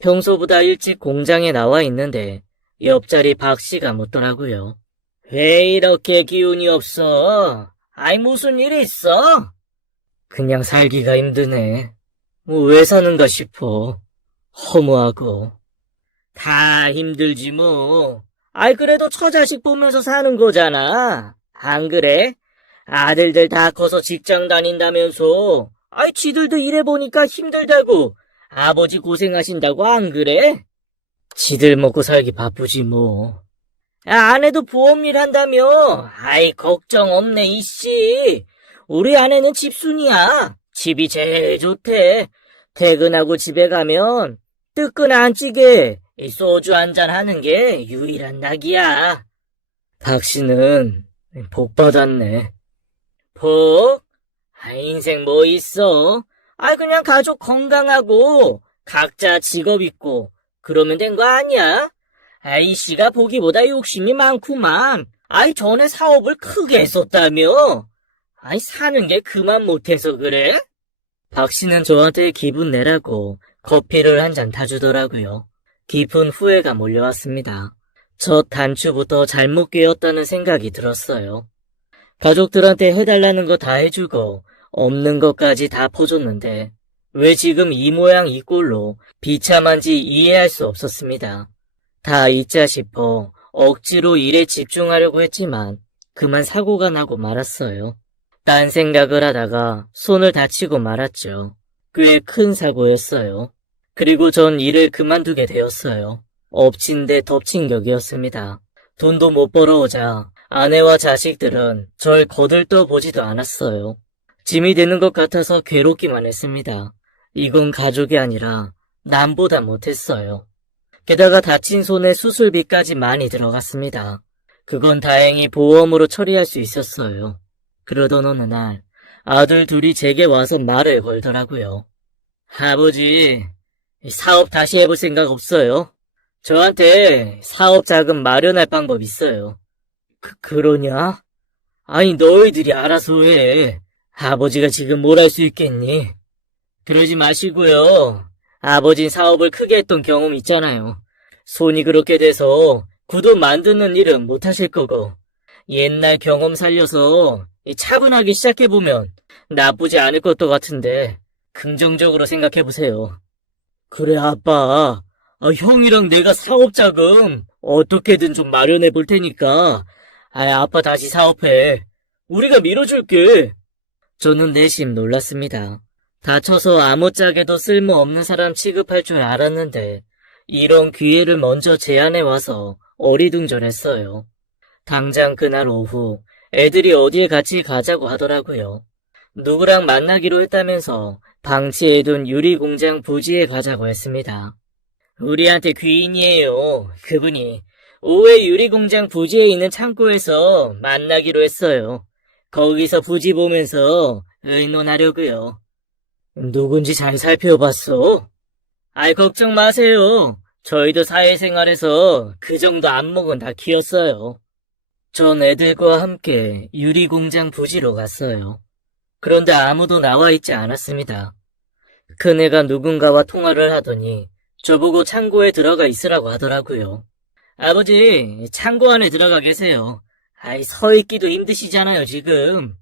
평소보다 일찍 공장에 나와 있는데 옆자리 박 씨가 묻더라고요. 왜 이렇게 기운이 없어? 아이 무슨 일 있어? 그냥 살기가 힘드네. 뭐 왜 사는가 싶어. 허무하고. 다 힘들지 뭐. 아이 그래도 처자식 보면서 사는 거잖아. 안 그래? 아들들 다 커서 직장 다닌다면서. 아이 지들도 일해보니까 힘들다고. 아버지 고생하신다고 안 그래? 지들 먹고 살기 바쁘지 뭐. 아내도 보험일 한다며. 아이 걱정 없네 이씨. 우리 아내는 집순이야. 집이 제일 좋대. 퇴근하고 집에 가면 뜨끈 안 찌게 이 소주 한잔 하는 게 유일한 낙이야. 박 씨는 복 받았네. 복? 인생 뭐 있어? 그냥 가족 건강하고 각자 직업 있고 그러면 된 거 아니야? 이 씨가 보기보다 욕심이 많구만. 전에 사업을 크게 했었다며? 사는 게 그만 못해서 그래? 박 씨는 저한테 기분 내라고 커피를 한 잔 타주더라고요. 깊은 후회가 몰려왔습니다. 첫 단추부터 잘못 꿰었다는 생각이 들었어요. 가족들한테 해달라는 거 다 해주고 없는 것까지 다 퍼줬는데 왜 지금 이 모양 이 꼴로 비참한지 이해할 수 없었습니다. 다 잊자 싶어 억지로 일에 집중하려고 했지만 그만 사고가 나고 말았어요. 딴 생각을 하다가 손을 다치고 말았죠. 꽤 큰 사고였어요. 그리고 전 일을 그만두게 되었어요. 엎친 데 덮친 격이었습니다. 돈도 못 벌어오자 아내와 자식들은 절 거들떠보지도 않았어요. 짐이 되는 것 같아서 괴롭기만 했습니다. 이건 가족이 아니라 남보다 못했어요. 게다가 다친 손에 수술비까지 많이 들어갔습니다. 그건 다행히 보험으로 처리할 수 있었어요. 그러던 어느 날 아들 둘이 제게 와서 말을 걸더라고요. 아버지, 사업 다시 해볼 생각 없어요? 저한테 사업 자금 마련할 방법 있어요. 그러냐? 너희들이 알아서 해. 아버지가 지금 뭘 할 수 있겠니? 그러지 마시고요. 아버진 사업을 크게 했던 경험 있잖아요. 손이 그렇게 돼서 구두 만드는 일은 못 하실 거고 옛날 경험 살려서 차분하게 시작해보면 나쁘지 않을 것도 같은데 긍정적으로 생각해보세요. 그래 아빠, 형이랑 내가 사업 자금 어떻게든 좀 마련해 볼 테니까 아빠 다시 사업해. 우리가 밀어줄게. 저는 내심 놀랐습니다. 다쳐서 아무짝에도 쓸모없는 사람 취급할 줄 알았는데 이런 기회를 먼저 제안해 와서 어리둥절했어요. 당장 그날 오후 애들이 어디에 같이 가자고 하더라고요. 누구랑 만나기로 했다면서 방치해둔 유리공장 부지에 가자고 했습니다. 우리한테 귀인이에요. 그분이 오후에 유리공장 부지에 있는 창고에서 만나기로 했어요. 거기서 부지 보면서 의논하려고요. 누군지 잘 살펴봤어? 아이, 걱정 마세요. 저희도 사회생활에서 그 정도 안목은 다 키웠어요. 전 애들과 함께 유리공장 부지로 갔어요. 그런데 아무도 나와 있지 않았습니다. 그네가 누군가와 통화를 하더니 저보고 창고에 들어가 있으라고 하더라고요. 아버지, 창고 안에 들어가 계세요. 아이, 서 있기도 힘드시잖아요, 지금.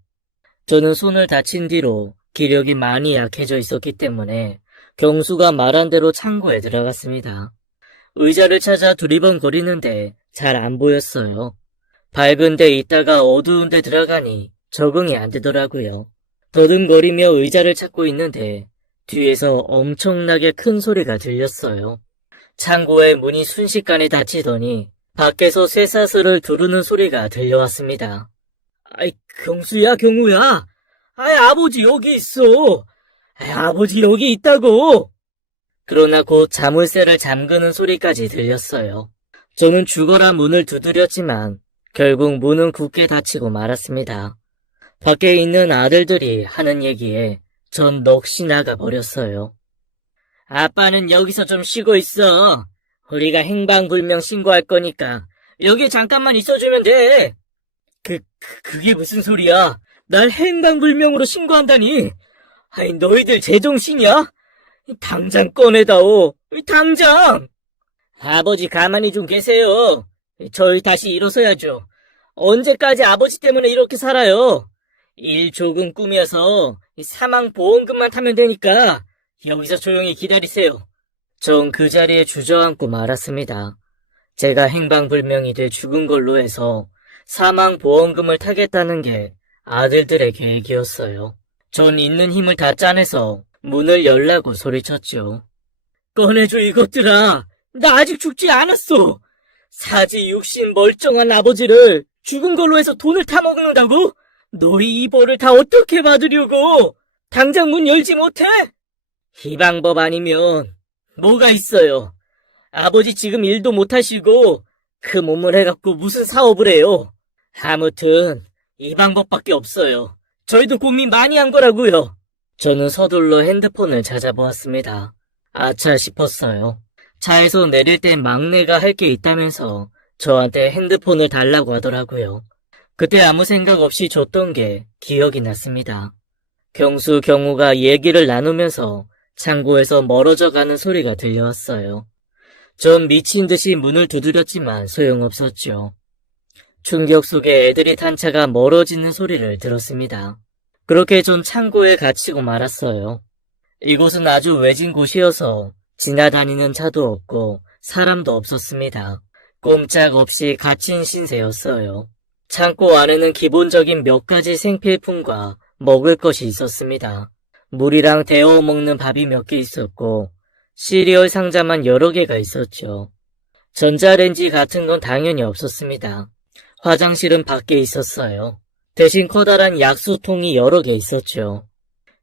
저는 손을 다친 뒤로 기력이 많이 약해져 있었기 때문에 경수가 말한 대로 창고에 들어갔습니다. 의자를 찾아 두리번거리는데 잘 안 보였어요. 밝은 데 있다가 어두운 데 들어가니 적응이 안 되더라고요. 더듬거리며 의자를 찾고 있는데 뒤에서 엄청나게 큰 소리가 들렸어요. 창고의 문이 순식간에 닫히더니 밖에서 쇠사슬을 두르는 소리가 들려왔습니다. 아이, 경수야, 경우야. 아이, 아버지 여기 있어. 아이, 아버지 여기 있다고. 그러나 곧 자물쇠를 잠그는 소리까지 들렸어요. 저는 죽어라 문을 두드렸지만 결국 문은 굳게 닫히고 말았습니다. 밖에 있는 아들들이 하는 얘기에 전 넋이 나가버렸어요. 아빠는 여기서 좀 쉬고 있어. 우리가 행방불명 신고할 거니까 여기 잠깐만 있어주면 돼. 그게 무슨 소리야? 날 행방불명으로 신고한다니. 아이, 너희들 제정신이야? 당장 꺼내다오. 당장! 아버지 가만히 좀 계세요. 저희 다시 일어서야죠. 언제까지 아버지 때문에 이렇게 살아요? 일 조금 꾸며서 사망보험금만 타면 되니까 여기서 조용히 기다리세요. 전 그 자리에 주저앉고 말았습니다. 제가 행방불명이 돼 죽은 걸로 해서 사망보험금을 타겠다는 게 아들들의 계획이었어요. 전 있는 힘을 다 짜내서 문을 열라고 소리쳤죠. 꺼내줘 이것들아. 나 아직 죽지 않았어. 사지 육신 멀쩡한 아버지를 죽은 걸로 해서 돈을 타먹는다고? 너희 이 벌을 다 어떻게 받으려고? 당장 문 열지 못해? 이 방법 아니면 뭐가 있어요? 아버지 지금 일도 못하시고 그 몸을 해갖고 무슨 사업을 해요? 아무튼 이 방법밖에 없어요. 저희도 고민 많이 한 거라고요. 저는 서둘러 핸드폰을 찾아보았습니다. 아차 싶었어요. 차에서 내릴 땐 막내가 할 게 있다면서 저한테 핸드폰을 달라고 하더라고요. 그때 아무 생각 없이 줬던 게 기억이 났습니다. 경수, 경우가 얘기를 나누면서 창고에서 멀어져 가는 소리가 들려왔어요. 전 미친 듯이 문을 두드렸지만 소용없었죠. 충격 속에 애들이 탄 차가 멀어지는 소리를 들었습니다. 그렇게 전 창고에 갇히고 말았어요. 이곳은 아주 외진 곳이어서 지나다니는 차도 없고 사람도 없었습니다. 꼼짝없이 갇힌 신세였어요. 창고 안에는 기본적인 몇 가지 생필품과 먹을 것이 있었습니다. 물이랑 데워 먹는 밥이 몇 개 있었고 시리얼 상자만 여러 개가 있었죠. 전자레인지 같은 건 당연히 없었습니다. 화장실은 밖에 있었어요. 대신 커다란 약수통이 여러 개 있었죠.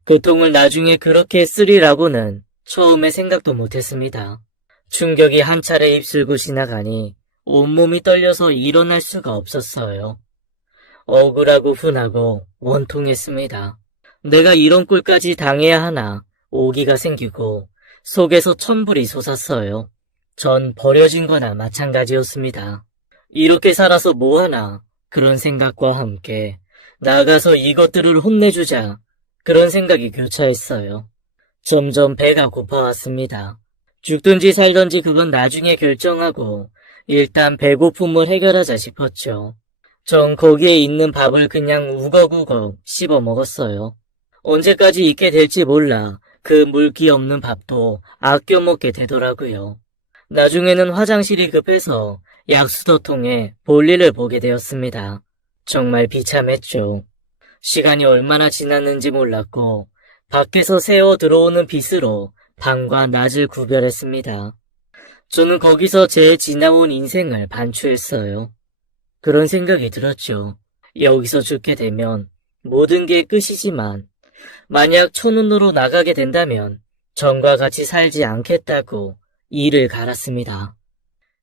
그 통을 나중에 그렇게 쓰리라고는 처음에 생각도 못했습니다. 충격이 한 차례 입술고 지나가니 온몸이 떨려서 일어날 수가 없었어요. 억울하고 분하고 원통했습니다. 내가 이런 꼴까지 당해야 하나 오기가 생기고 속에서 천불이 솟았어요. 전 버려진 거나 마찬가지였습니다. 이렇게 살아서 뭐하나 그런 생각과 함께 나가서 이것들을 혼내주자 그런 생각이 교차했어요. 점점 배가 고파왔습니다. 죽든지 살든지 그건 나중에 결정하고 일단 배고픔을 해결하자 싶었죠. 전 거기에 있는 밥을 그냥 우걱우걱 씹어 먹었어요. 언제까지 있게 될지 몰라 그 물기 없는 밥도 아껴 먹게 되더라고요. 나중에는 화장실이 급해서 약수도통에 볼일을 보게 되었습니다. 정말 비참했죠. 시간이 얼마나 지났는지 몰랐고 밖에서 새어 들어오는 빛으로 밤과 낮을 구별했습니다. 저는 거기서 제 지나온 인생을 반추했어요. 그런 생각이 들었죠. 여기서 죽게 되면 모든 게 끝이지만 만약 천운으로 나가게 된다면 전과 같이 살지 않겠다고 이를 갈았습니다.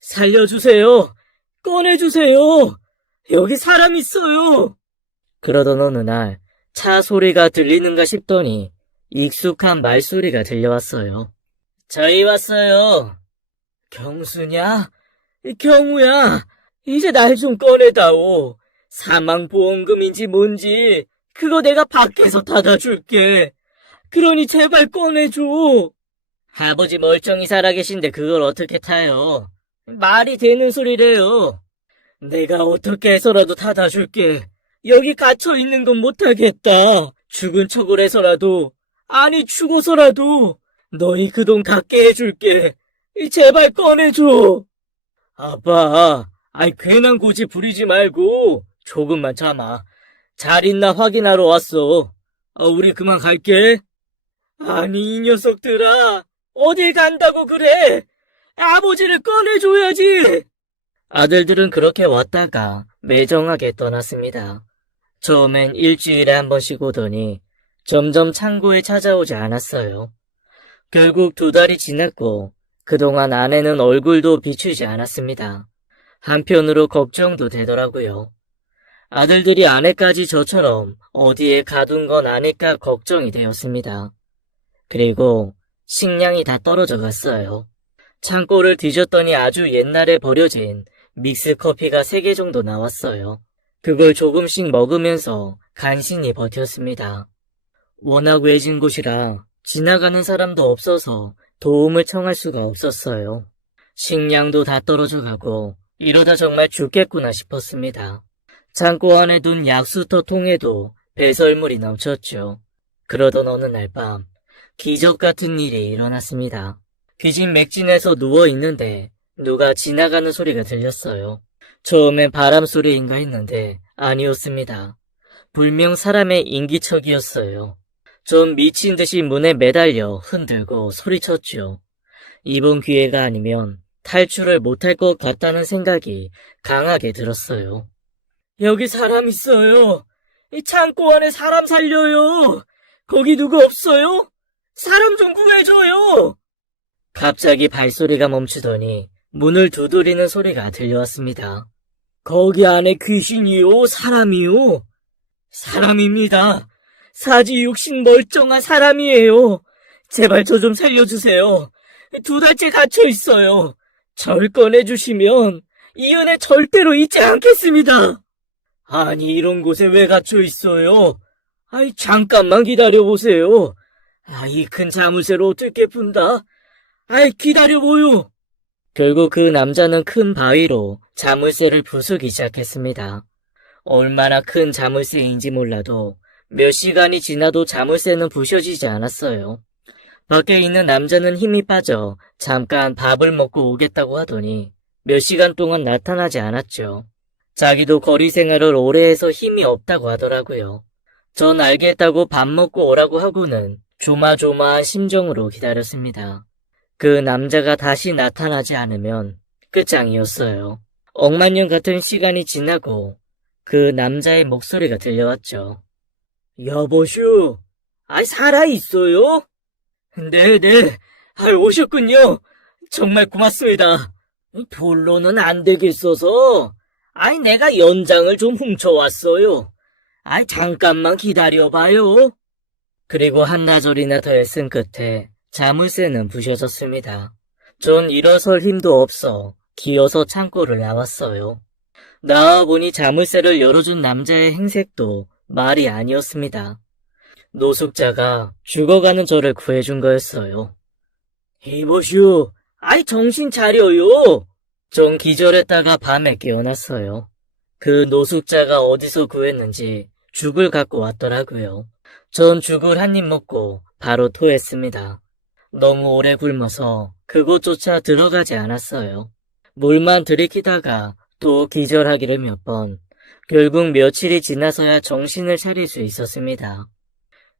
살려주세요. 꺼내주세요. 여기 사람 있어요. 그러던 어느 날 차 소리가 들리는가 싶더니 익숙한 말소리가 들려왔어요. 저희 왔어요. 경수냐? 경우야, 이제 날 좀 꺼내다오. 사망보험금인지 뭔지 그거 내가 밖에서 타다 줄게. 그러니 제발 꺼내줘. 아버지 멀쩡히 살아계신데 그걸 어떻게 타요? 말이 되는 소리래요. 내가 어떻게 해서라도 타다 줄게. 여기 갇혀있는 건 못하겠다. 죽은 척을 해서라도, 아니 죽어서라도 너희 그 돈 갖게 해줄게. 제발 꺼내줘. 아빠, 아이 괜한 고집 부리지 말고 조금만 참아. 잘 있나 확인하러 왔어. 우리 그만 갈게. 아니 이 녀석들아, 어딜 간다고 그래? 아버지를 꺼내줘야지. 아들들은 그렇게 왔다가 매정하게 떠났습니다. 처음엔 일주일에 한 번씩 오더니 점점 창고에 찾아오지 않았어요. 결국 2달이 지났고 그동안 아내는 얼굴도 비추지 않았습니다. 한편으로 걱정도 되더라고요. 아들들이 아내까지 저처럼 어디에 가둔 건 아닐까 걱정이 되었습니다. 그리고 식량이 다 떨어져 갔어요. 창고를 뒤졌더니 아주 옛날에 버려진 믹스커피가 3개 정도 나왔어요. 그걸 조금씩 먹으면서 간신히 버텼습니다. 워낙 외진 곳이라 지나가는 사람도 없어서 도움을 청할 수가 없었어요. 식량도 다 떨어져 가고 이러다 정말 죽겠구나 싶었습니다. 창고 안에 둔 약수터 통에도 배설물이 넘쳤죠. 그러던 어느 날 밤 기적 같은 일이 일어났습니다. 귀신 맥진에서 누워있는데 누가 지나가는 소리가 들렸어요. 처음엔 바람 소리인가 했는데 아니었습니다. 분명 사람의 인기척이었어요. 전 미친 듯이 문에 매달려 흔들고 소리쳤죠. 이번 기회가 아니면 탈출을 못할 것 같다는 생각이 강하게 들었어요. 여기 사람 있어요. 이 창고 안에 사람 살려요. 거기 누구 없어요? 사람 좀 구해줘요. 갑자기 발소리가 멈추더니 문을 두드리는 소리가 들려왔습니다. 거기 안에 귀신이요? 사람이요? 사람입니다. 사지육신 멀쩡한 사람이에요. 제발 저 좀 살려주세요. 2달째 갇혀있어요. 절 꺼내주시면 이 은혜 절대로 잊지 않겠습니다. 아니 이런 곳에 왜 갇혀있어요? 아이 잠깐만 기다려보세요. 이 큰 자물쇠로 어떻게 푼다? 아이 기다려보요. 결국 그 남자는 큰 바위로 자물쇠를 부수기 시작했습니다. 얼마나 큰 자물쇠인지 몰라도 몇 시간이 지나도 자물쇠는 부셔지지 않았어요. 밖에 있는 남자는 힘이 빠져 잠깐 밥을 먹고 오겠다고 하더니 몇 시간 동안 나타나지 않았죠. 자기도 거리 생활을 오래 해서 힘이 없다고 하더라고요. 전 알겠다고 밥 먹고 오라고 하고는 조마조마한 심정으로 기다렸습니다. 그 남자가 다시 나타나지 않으면 끝장이었어요. 억만년 같은 시간이 지나고 그 남자의 목소리가 들려왔죠. 여보슈, 살아있어요? 네네, 오셨군요. 정말 고맙습니다. 별로는 안 되겠어서, 내가 연장을 좀 훔쳐왔어요. 잠깐만 기다려봐요. 그리고 한나절이나 더 애쓴 끝에 자물쇠는 부셔졌습니다. 전 일어설 힘도 없어 기어서 창고를 나왔어요. 나와보니 자물쇠를 열어준 남자의 행색도 말이 아니었습니다. 노숙자가 죽어가는 저를 구해준 거였어요. 이보슈, 정신 차려요. 전 기절했다가 밤에 깨어났어요. 그 노숙자가 어디서 구했는지 죽을 갖고 왔더라고요. 전 죽을 한 입 먹고 바로 토했습니다. 너무 오래 굶어서 그곳조차 들어가지 않았어요. 물만 들이키다가 또 기절하기를 몇 번. 결국 며칠이 지나서야 정신을 차릴 수 있었습니다.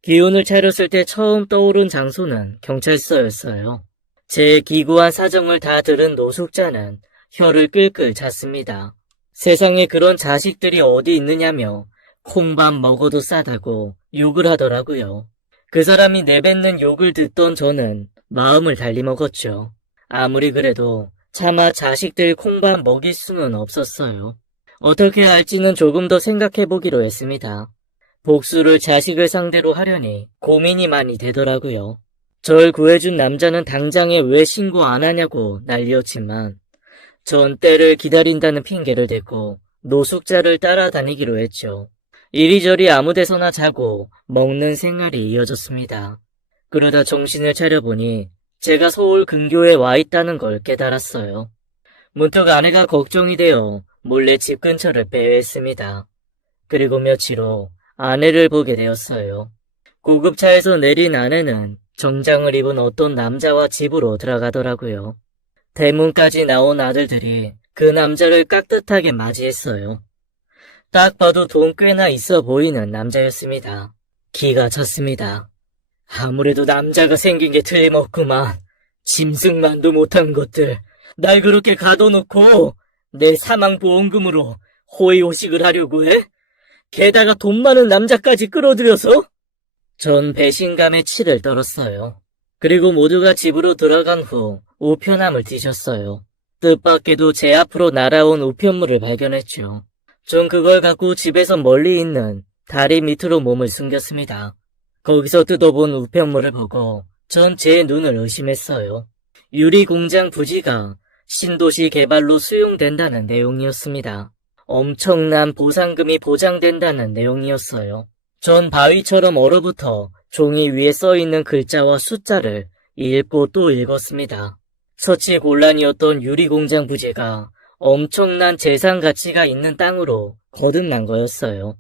기운을 차렸을 때 처음 떠오른 장소는 경찰서였어요. 제 기구한 사정을 다 들은 노숙자는 혀를 끌끌 찼습니다. 세상에 그런 자식들이 어디 있느냐며 콩밥 먹어도 싸다고 욕을 하더라고요. 그 사람이 내뱉는 욕을 듣던 저는 마음을 달리 먹었죠. 아무리 그래도 차마 자식들 콩밥 먹일 수는 없었어요. 어떻게 할지는 조금 더 생각해보기로 했습니다. 복수를 자식을 상대로 하려니 고민이 많이 되더라고요. 절 구해준 남자는 당장에 왜 신고 안 하냐고 난리였지만 전 때를 기다린다는 핑계를 대고 노숙자를 따라다니기로 했죠. 이리저리 아무데서나 자고 먹는 생활이 이어졌습니다. 그러다 정신을 차려보니 제가 서울 근교에 와 있다는 걸 깨달았어요. 문득 아내가 걱정이 되어 몰래 집 근처를 배회했습니다. 그리고 며칠 후 아내를 보게 되었어요. 구급차에서 내린 아내는 정장을 입은 어떤 남자와 집으로 들어가더라고요. 대문까지 나온 아들들이 그 남자를 깍듯하게 맞이했어요. 딱 봐도 돈 꽤나 있어 보이는 남자였습니다. 기가 찼습니다. 아무래도 남자가 생긴 게 틀림없구만. 짐승만도 못한 것들. 날 그렇게 가둬놓고 내 사망보험금으로 호의호식을 하려고 해? 게다가 돈 많은 남자까지 끌어들여서? 전 배신감에 치를 떨었어요. 그리고 모두가 집으로 들어간 후 우편함을 뒤졌어요. 뜻밖에도 제 앞으로 날아온 우편물을 발견했죠. 전 그걸 갖고 집에서 멀리 있는 다리 밑으로 몸을 숨겼습니다. 거기서 뜯어본 우편물을 보고 전 제 눈을 의심했어요. 유리공장 부지가 신도시 개발로 수용된다는 내용이었습니다. 엄청난 보상금이 보장된다는 내용이었어요. 전 바위처럼 얼어붙어 종이 위에 써있는 글자와 숫자를 읽고 또 읽었습니다. 처치곤란이었던 유리공장 부지가 엄청난 재산 가치가 있는 땅으로 거듭난 거였어요.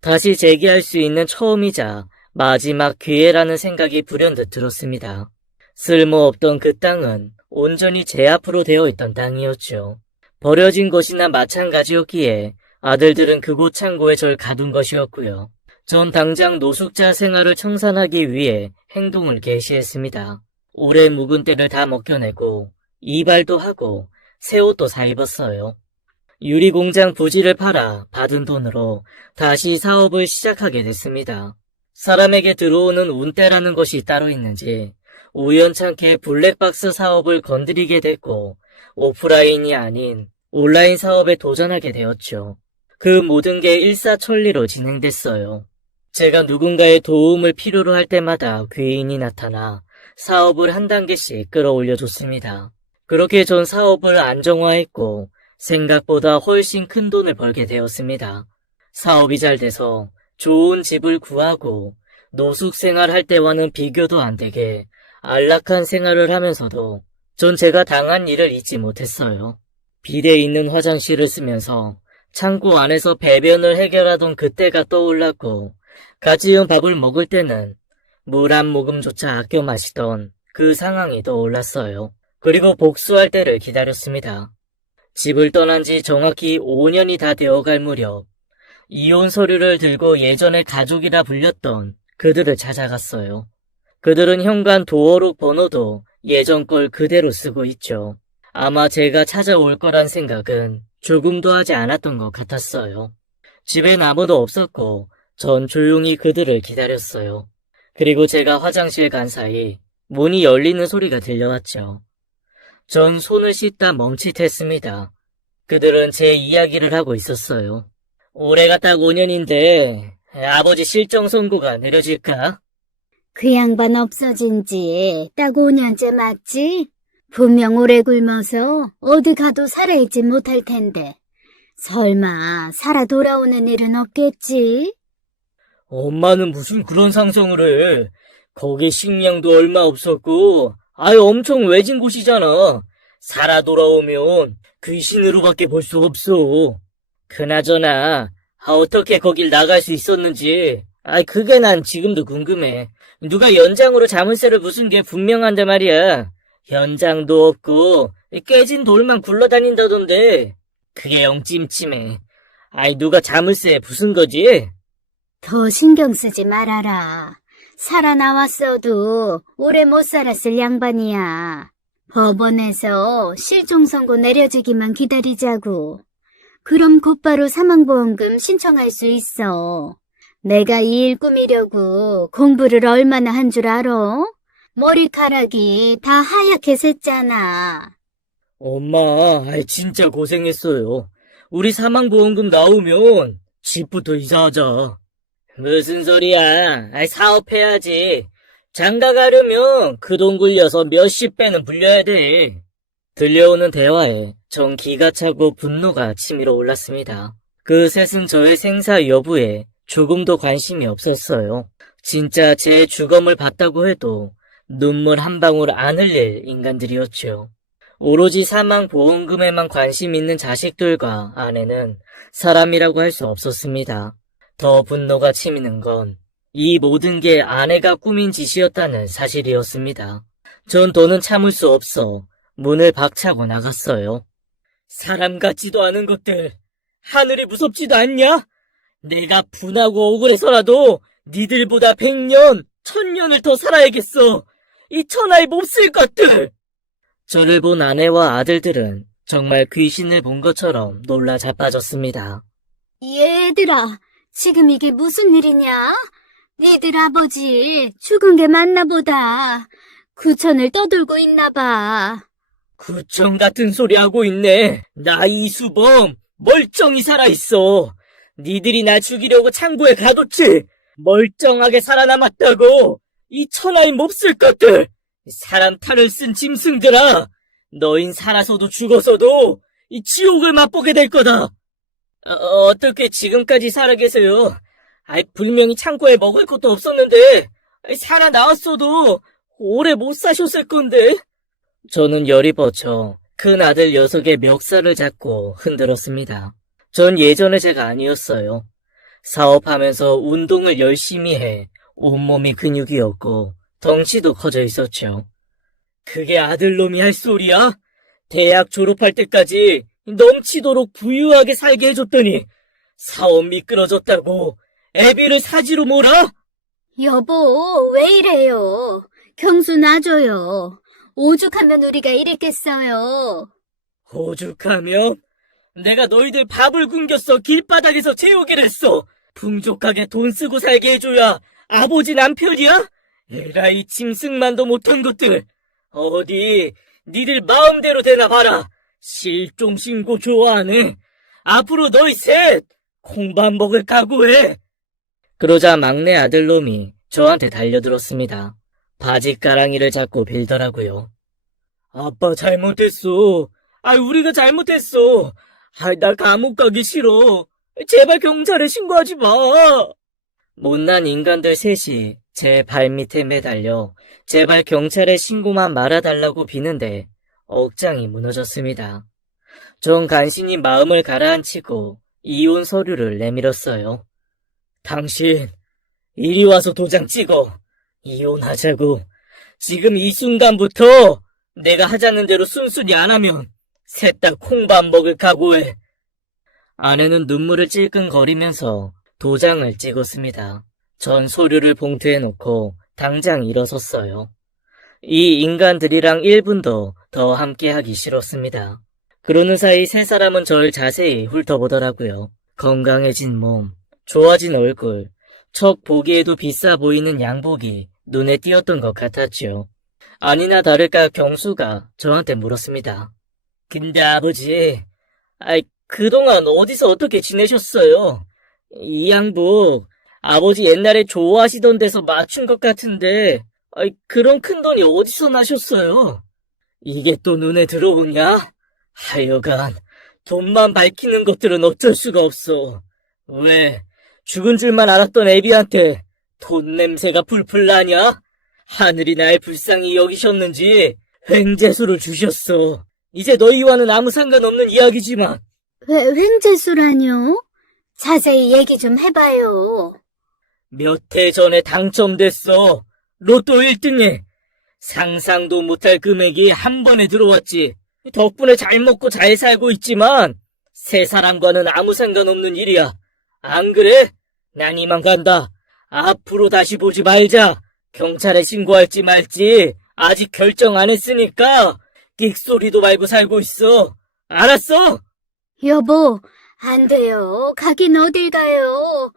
다시 재기할 수 있는 처음이자 마지막 기회라는 생각이 불현듯 들었습니다. 쓸모없던 그 땅은 온전히 제 앞으로 되어 있던 땅이었죠. 버려진 것이나 마찬가지였기에 아들들은 그곳 창고에 절 가둔 것이었고요. 전 당장 노숙자 생활을 청산하기 위해 행동을 개시했습니다. 오래 묵은 때를 다 먹겨내고 이발도 하고 새 옷도 사 입었어요. 유리공장 부지를 팔아 받은 돈으로 다시 사업을 시작하게 됐습니다. 사람에게 들어오는 운때라는 것이 따로 있는지 우연찮게 블랙박스 사업을 건드리게 됐고 오프라인이 아닌 온라인 사업에 도전하게 되었죠. 그 모든 게 일사천리로 진행됐어요. 제가 누군가의 도움을 필요로 할 때마다 귀인이 나타나 사업을 한 단계씩 끌어올려줬습니다. 그렇게 전 사업을 안정화했고 생각보다 훨씬 큰 돈을 벌게 되었습니다. 사업이 잘 돼서 좋은 집을 구하고 노숙 생활할 때와는 비교도 안 되게 안락한 생활을 하면서도 전 제가 당한 일을 잊지 못했어요. 비대 있는 화장실을 쓰면서 창고 안에서 배변을 해결하던 그때가 떠올랐고 가지은 밥을 먹을 때는 물 한 모금조차 아껴 마시던 그 상황이 떠올랐어요. 그리고 복수할 때를 기다렸습니다. 집을 떠난 지 정확히 5년이 다 되어갈 무렵 이혼 서류를 들고 예전에 가족이라 불렸던 그들을 찾아갔어요. 그들은 현관 도어록 번호도 예전 걸 그대로 쓰고 있죠. 아마 제가 찾아올 거란 생각은 조금도 하지 않았던 것 같았어요. 집엔 아무도 없었고 전 조용히 그들을 기다렸어요. 그리고 제가 화장실 간 사이 문이 열리는 소리가 들려왔죠. 전 손을 씻다 멈칫했습니다. 그들은 제 이야기를 하고 있었어요. 올해가 딱 5년인데 아버지 실종 선고가 내려질까? 그 양반 없어진 지 딱 5년째 맞지? 분명 오래 굶어서 어디 가도 살아있지 못할 텐데. 설마 살아 돌아오는 일은 없겠지? 엄마는 무슨 그런 상상을 해. 거기 식량도 얼마 없었고 아유 엄청 외진 곳이잖아. 살아 돌아오면 귀신으로밖에 볼 수 없어. 그나저나 어떻게 거길 나갈 수 있었는지 그게 난 지금도 궁금해. 누가 연장으로 자물쇠를 부순 게 분명한데 말이야. 연장도 없고 깨진 돌만 굴러다닌다던데. 그게 영 찜찜해. 누가 자물쇠에 부순 거지? 더 신경 쓰지 말아라. 살아나왔어도 오래 못 살았을 양반이야. 법원에서 실종 선고 내려지기만 기다리자고. 그럼 곧바로 사망보험금 신청할 수 있어. 내가 이 일 꾸미려고 공부를 얼마나 한 줄 알아? 머리카락이 다 하얗게 샜잖아. 엄마, 진짜 고생했어요. 우리 사망보험금 나오면 집부터 이사하자. 무슨 소리야? 사업해야지. 장가 가려면 그 돈 굴려서 몇십 배는 불려야 돼. 들려오는 대화에 전 기가 차고 분노가 치밀어 올랐습니다. 그 셋은 저의 생사 여부에 조금도 관심이 없었어요. 진짜 제 죽음을 봤다고 해도 눈물 한 방울 안 흘릴 인간들이었죠. 오로지 사망보험금에만 관심 있는 자식들과 아내는 사람이라고 할 수 없었습니다. 더 분노가 치미는 건 이 모든 게 아내가 꾸민 짓이었다는 사실이었습니다. 전 더는 참을 수 없어 문을 박차고 나갔어요. 사람 같지도 않은 것들, 하늘이 무섭지도 않냐? 내가 분하고 억울해서라도 니들보다 100년, 1000년을 더 살아야겠어. 이 천하의 몹쓸 것들! 저를 본 아내와 아들들은 정말 귀신을 본 것처럼 놀라 자빠졌습니다. 얘들아, 지금 이게 무슨 일이냐? 니들 아버지 죽은 게 맞나 보다. 구천을 떠돌고 있나 봐. 구청 같은 소리 하고 있네. 나 이수범 멀쩡히 살아있어. 니들이 나 죽이려고 창고에 가뒀지. 멀쩡하게 살아남았다고. 이 천하의 몹쓸 것들. 사람 탈을 쓴 짐승들아. 너흰 살아서도 죽어서도 이 지옥을 맛보게 될 거다. 어떻게 지금까지 살아 계세요? 분명히 창고에 먹을 것도 없었는데 살아나왔어도 오래 못 사셨을 건데. 저는 열이 뻗쳐 큰 아들 녀석의 멱살을 잡고 흔들었습니다. 전 예전의 제가 아니었어요. 사업하면서 운동을 열심히 해 온몸이 근육이었고 덩치도 커져 있었죠. 그게 아들놈이 할 소리야? 대학 졸업할 때까지 넘치도록 부유하게 살게 해줬더니 사업 미끄러졌다고 애비를 사지로 몰아? 여보, 왜 이래요? 경수 놔줘요. 오죽하면 우리가 이랬겠어요. 오죽하면? 내가 너희들 밥을 굶겼어. 길바닥에서 재우기를 했어. 풍족하게 돈 쓰고 살게 해줘야 아버지 남편이야? 에라이 짐승만도 못한 것들. 어디 니들 마음대로 되나 봐라. 실종 신고 좋아하네. 앞으로 너희 셋 콩밥 먹을 각오해. 그러자 막내 아들놈이 저한테 달려들었습니다. 바지가랑이를 잡고 빌더라고요. 아빠 잘못했어. 우리가 잘못했어. 나 감옥 가기 싫어. 제발 경찰에 신고하지 마. 못난 인간들 셋이 제 발밑에 매달려 제발 경찰에 신고만 말아달라고 비는데 억장이 무너졌습니다. 전 간신히 마음을 가라앉히고 이혼 서류를 내밀었어요. 당신, 이리 와서 도장 찍어. 이혼하자고. 지금 이 순간부터 내가 하자는 대로 순순히 안 하면 셋 다 콩밥 먹을 각오해. 아내는 눈물을 찔끔거리면서 도장을 찍었습니다. 전 서류를 봉투에 넣고 당장 일어섰어요. 이 인간들이랑 1분도 더 함께하기 싫었습니다. 그러는 사이 세 사람은 저를 자세히 훑어보더라고요. 건강해진 몸, 좋아진 얼굴, 척 보기에도 비싸 보이는 양복이 눈에 띄었던 것 같았죠. 아니나 다를까 경수가 저한테 물었습니다. 근데 아버지, 그동안 어디서 어떻게 지내셨어요? 이 양복, 아버지 옛날에 좋아하시던 데서 맞춘 것 같은데, 그런 큰 돈이 어디서 나셨어요? 이게 또 눈에 들어오냐? 하여간, 돈만 밝히는 것들은 어쩔 수가 없어. 왜, 죽은 줄만 알았던 애비한테 돈 냄새가 풀풀 나냐? 하늘이 날 불쌍히 여기셨는지 횡재수를 주셨어. 이제 너희와는 아무 상관없는 이야기지만. 횡재수라뇨? 자세히 얘기 좀 해봐요. 몇 해 전에 당첨됐어. 로또 1등에. 상상도 못할 금액이 한 번에 들어왔지. 덕분에 잘 먹고 잘 살고 있지만 세 사람과는 아무 상관없는 일이야. 안 그래? 난 이만 간다. 앞으로 다시 보지 말자. 경찰에 신고할지 말지 아직 결정 안 했으니까 끽소리도 말고 살고 있어. 알았어? 여보, 안 돼요. 가긴 어딜 가요.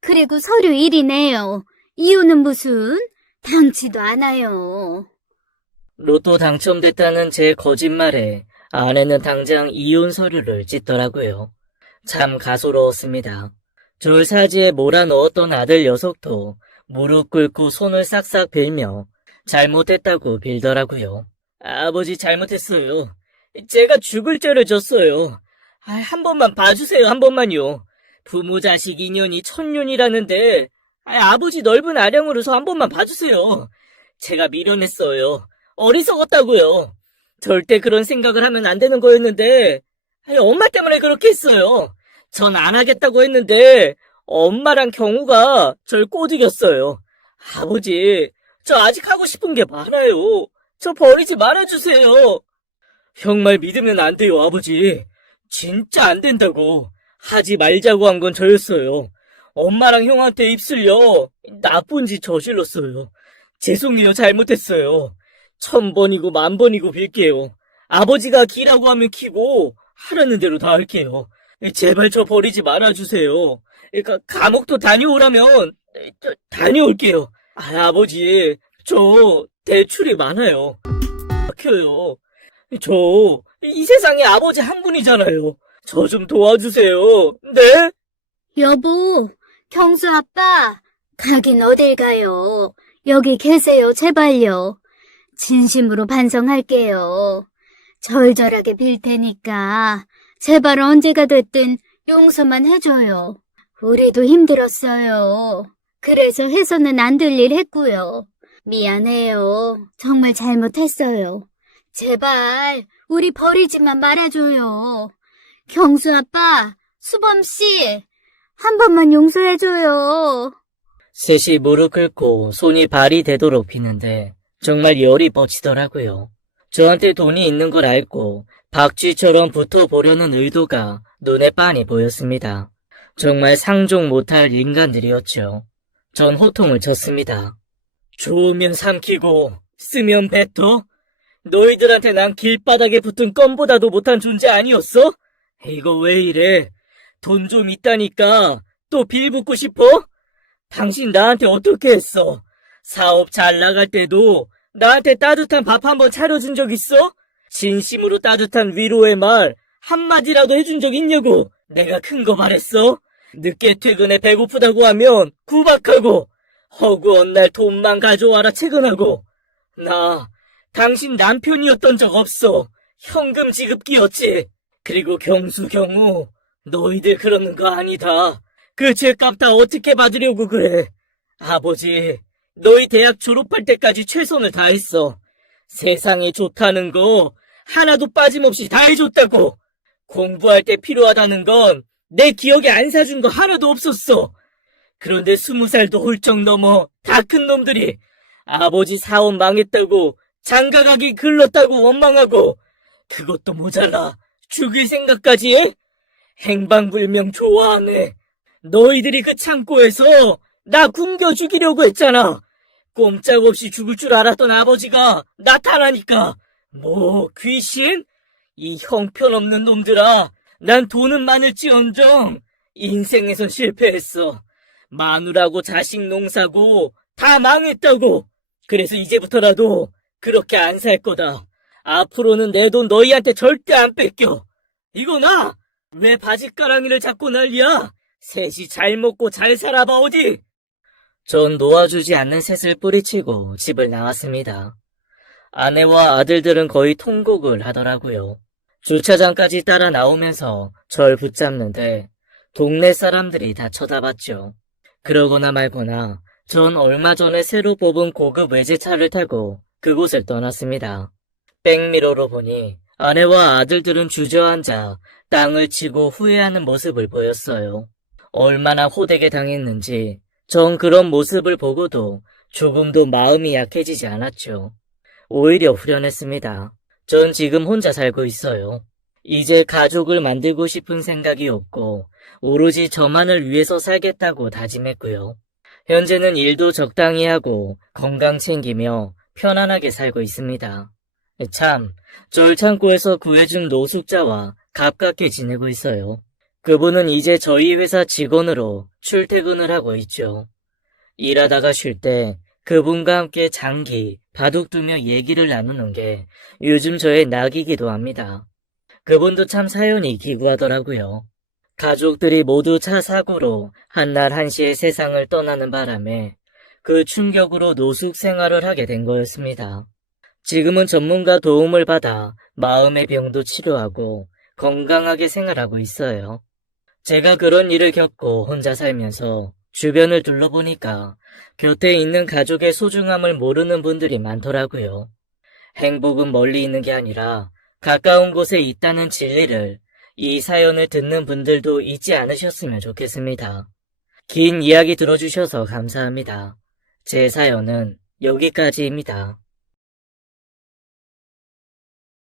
그리고 서류 1이네요. 이유는 무슨? 당치도 않아요. 로또 당첨됐다는 제 거짓말에 아내는 당장 이혼 서류를 찢더라고요. 참 가소로웠습니다. 절 사지에 몰아넣었던 아들 녀석도 무릎 꿇고 손을 싹싹 빌며 잘못했다고 빌더라고요. 아버지 잘못했어요. 제가 죽을 죄를 졌어요. 한 번만 봐주세요, 한 번만요. 부모 자식 인연이 천년이라는데 아버지 넓은 아량으로서 한 번만 봐주세요. 제가 미련했어요. 어리석었다고요. 절대 그런 생각을 하면 안 되는 거였는데 엄마 때문에 그렇게 했어요. 전 안 하겠다고 했는데 엄마랑 경우가 절 꼬드겼어요. 아버지, 저 아직 하고 싶은 게 많아요. 저 버리지 말아주세요. 형 말 믿으면 안 돼요, 아버지. 진짜 안 된다고. 하지 말자고 한 건 저였어요. 엄마랑 형한테 입술려 나쁜 짓 저질렀어요. 죄송해요, 잘못했어요. 1000번이고 10,000번이고 빌게요. 아버지가 기라고 하면 키고 하라는 대로 다 할게요. 제발 저 버리지 말아주세요. 그러니까 감옥도 다녀오라면 다녀올게요. 아버지, 저 대출이 많아요. 막혀요. 저 이 세상에 아버지 한 분이잖아요. 저 좀 도와주세요. 네? 여보, 경수 아빠, 가긴 어딜 가요. 여기 계세요, 제발요. 진심으로 반성할게요. 절절하게 빌 테니까 제발 언제가 됐든 용서만 해줘요. 우리도 힘들었어요. 그래서 해서는 안 될 일 했고요. 미안해요. 정말 잘못했어요. 제발 우리 버리지만 말아줘요. 경수 아빠, 수범 씨, 한 번만 용서해줘요. 셋이 무릎 꿇고 손이 발이 되도록 비는데 정말 열이 뻗치더라고요. 저한테 돈이 있는 걸 알고 박쥐처럼 붙어보려는 의도가 눈에 빤히 보였습니다. 정말 상종 못할 인간들이었죠. 전 호통을 쳤습니다. 좋으면 삼키고 쓰면 뱉어? 너희들한테 난 길바닥에 붙은 껌보다도 못한 존재 아니었어? 이거 왜 이래? 돈 좀 있다니까 또 빌붙고 싶어? 당신 나한테 어떻게 했어? 사업 잘 나갈 때도 나한테 따뜻한 밥 한 번 차려준 적 있어? 진심으로 따뜻한 위로의 말 한마디라도 해준 적 있냐고? 내가 큰 거 말했어? 늦게 퇴근해 배고프다고 하면 구박하고 허구한 날 돈만 가져와라 퇴근하고. 나 당신 남편이었던 적 없어. 현금 지급기였지. 그리고 경수 경우 너희들 그러는 거 아니다. 그 죄값 다 어떻게 받으려고 그래. 아버지, 너희 대학 졸업할 때까지 최선을 다했어. 세상에 좋다는 거 하나도 빠짐없이 다 해줬다고. 공부할 때 필요하다는 건 내 기억에 안 사준 거 하나도 없었어. 그런데 20살도 훌쩍 넘어 다 큰 놈들이 아버지 사업 망했다고 장가가기 글렀다고 원망하고 그것도 모자라 죽일 생각까지 해? 행방불명 좋아하네. 너희들이 그 창고에서 나 굶겨 죽이려고 했잖아. 꼼짝없이 죽을 줄 알았던 아버지가 나타나니까 뭐 귀신? 이 형편없는 놈들아. 난 돈은 많을지언정 인생에선 실패했어. 마누라고 자식 농사고 다 망했다고. 그래서 이제부터라도 그렇게 안 살 거다. 앞으로는 내 돈 너희한테 절대 안 뺏겨. 이거 나! 왜 바짓가랑이를 잡고 난리야? 셋이 잘 먹고 잘 살아봐 어디? 전 놓아주지 않는 셋을 뿌리치고 집을 나왔습니다. 아내와 아들들은 거의 통곡을 하더라고요. 주차장까지 따라 나오면서 절 붙잡는데 동네 사람들이 다 쳐다봤죠. 그러거나 말거나 전 얼마 전에 새로 뽑은 고급 외제차를 타고 그곳을 떠났습니다. 백미러로 보니 아내와 아들들은 주저앉아 땅을 치고 후회하는 모습을 보였어요. 얼마나 호되게 당했는지 전 그런 모습을 보고도 조금도 마음이 약해지지 않았죠. 오히려 후련했습니다. 전 지금 혼자 살고 있어요. 이제 가족을 만들고 싶은 생각이 없고 오로지 저만을 위해서 살겠다고 다짐했고요. 현재는 일도 적당히 하고 건강 챙기며 편안하게 살고 있습니다. 참, 절 창고에서 구해준 노숙자와 가깝게 지내고 있어요. 그분은 이제 저희 회사 직원으로 출퇴근을 하고 있죠. 일하다가 쉴 때 그분과 함께 장기, 바둑두며 얘기를 나누는 게 요즘 저의 낙이기도 합니다. 그분도 참 사연이 기구하더라고요. 가족들이 모두 차 사고로 한날 한시에 세상을 떠나는 바람에 그 충격으로 노숙 생활을 하게 된 거였습니다. 지금은 전문가 도움을 받아 마음의 병도 치료하고 건강하게 생활하고 있어요. 제가 그런 일을 겪고 혼자 살면서 주변을 둘러보니까 곁에 있는 가족의 소중함을 모르는 분들이 많더라고요. 행복은 멀리 있는 게 아니라 가까운 곳에 있다는 진리를 이 사연을 듣는 분들도 잊지 않으셨으면 좋겠습니다. 긴 이야기 들어주셔서 감사합니다. 제 사연은 여기까지입니다.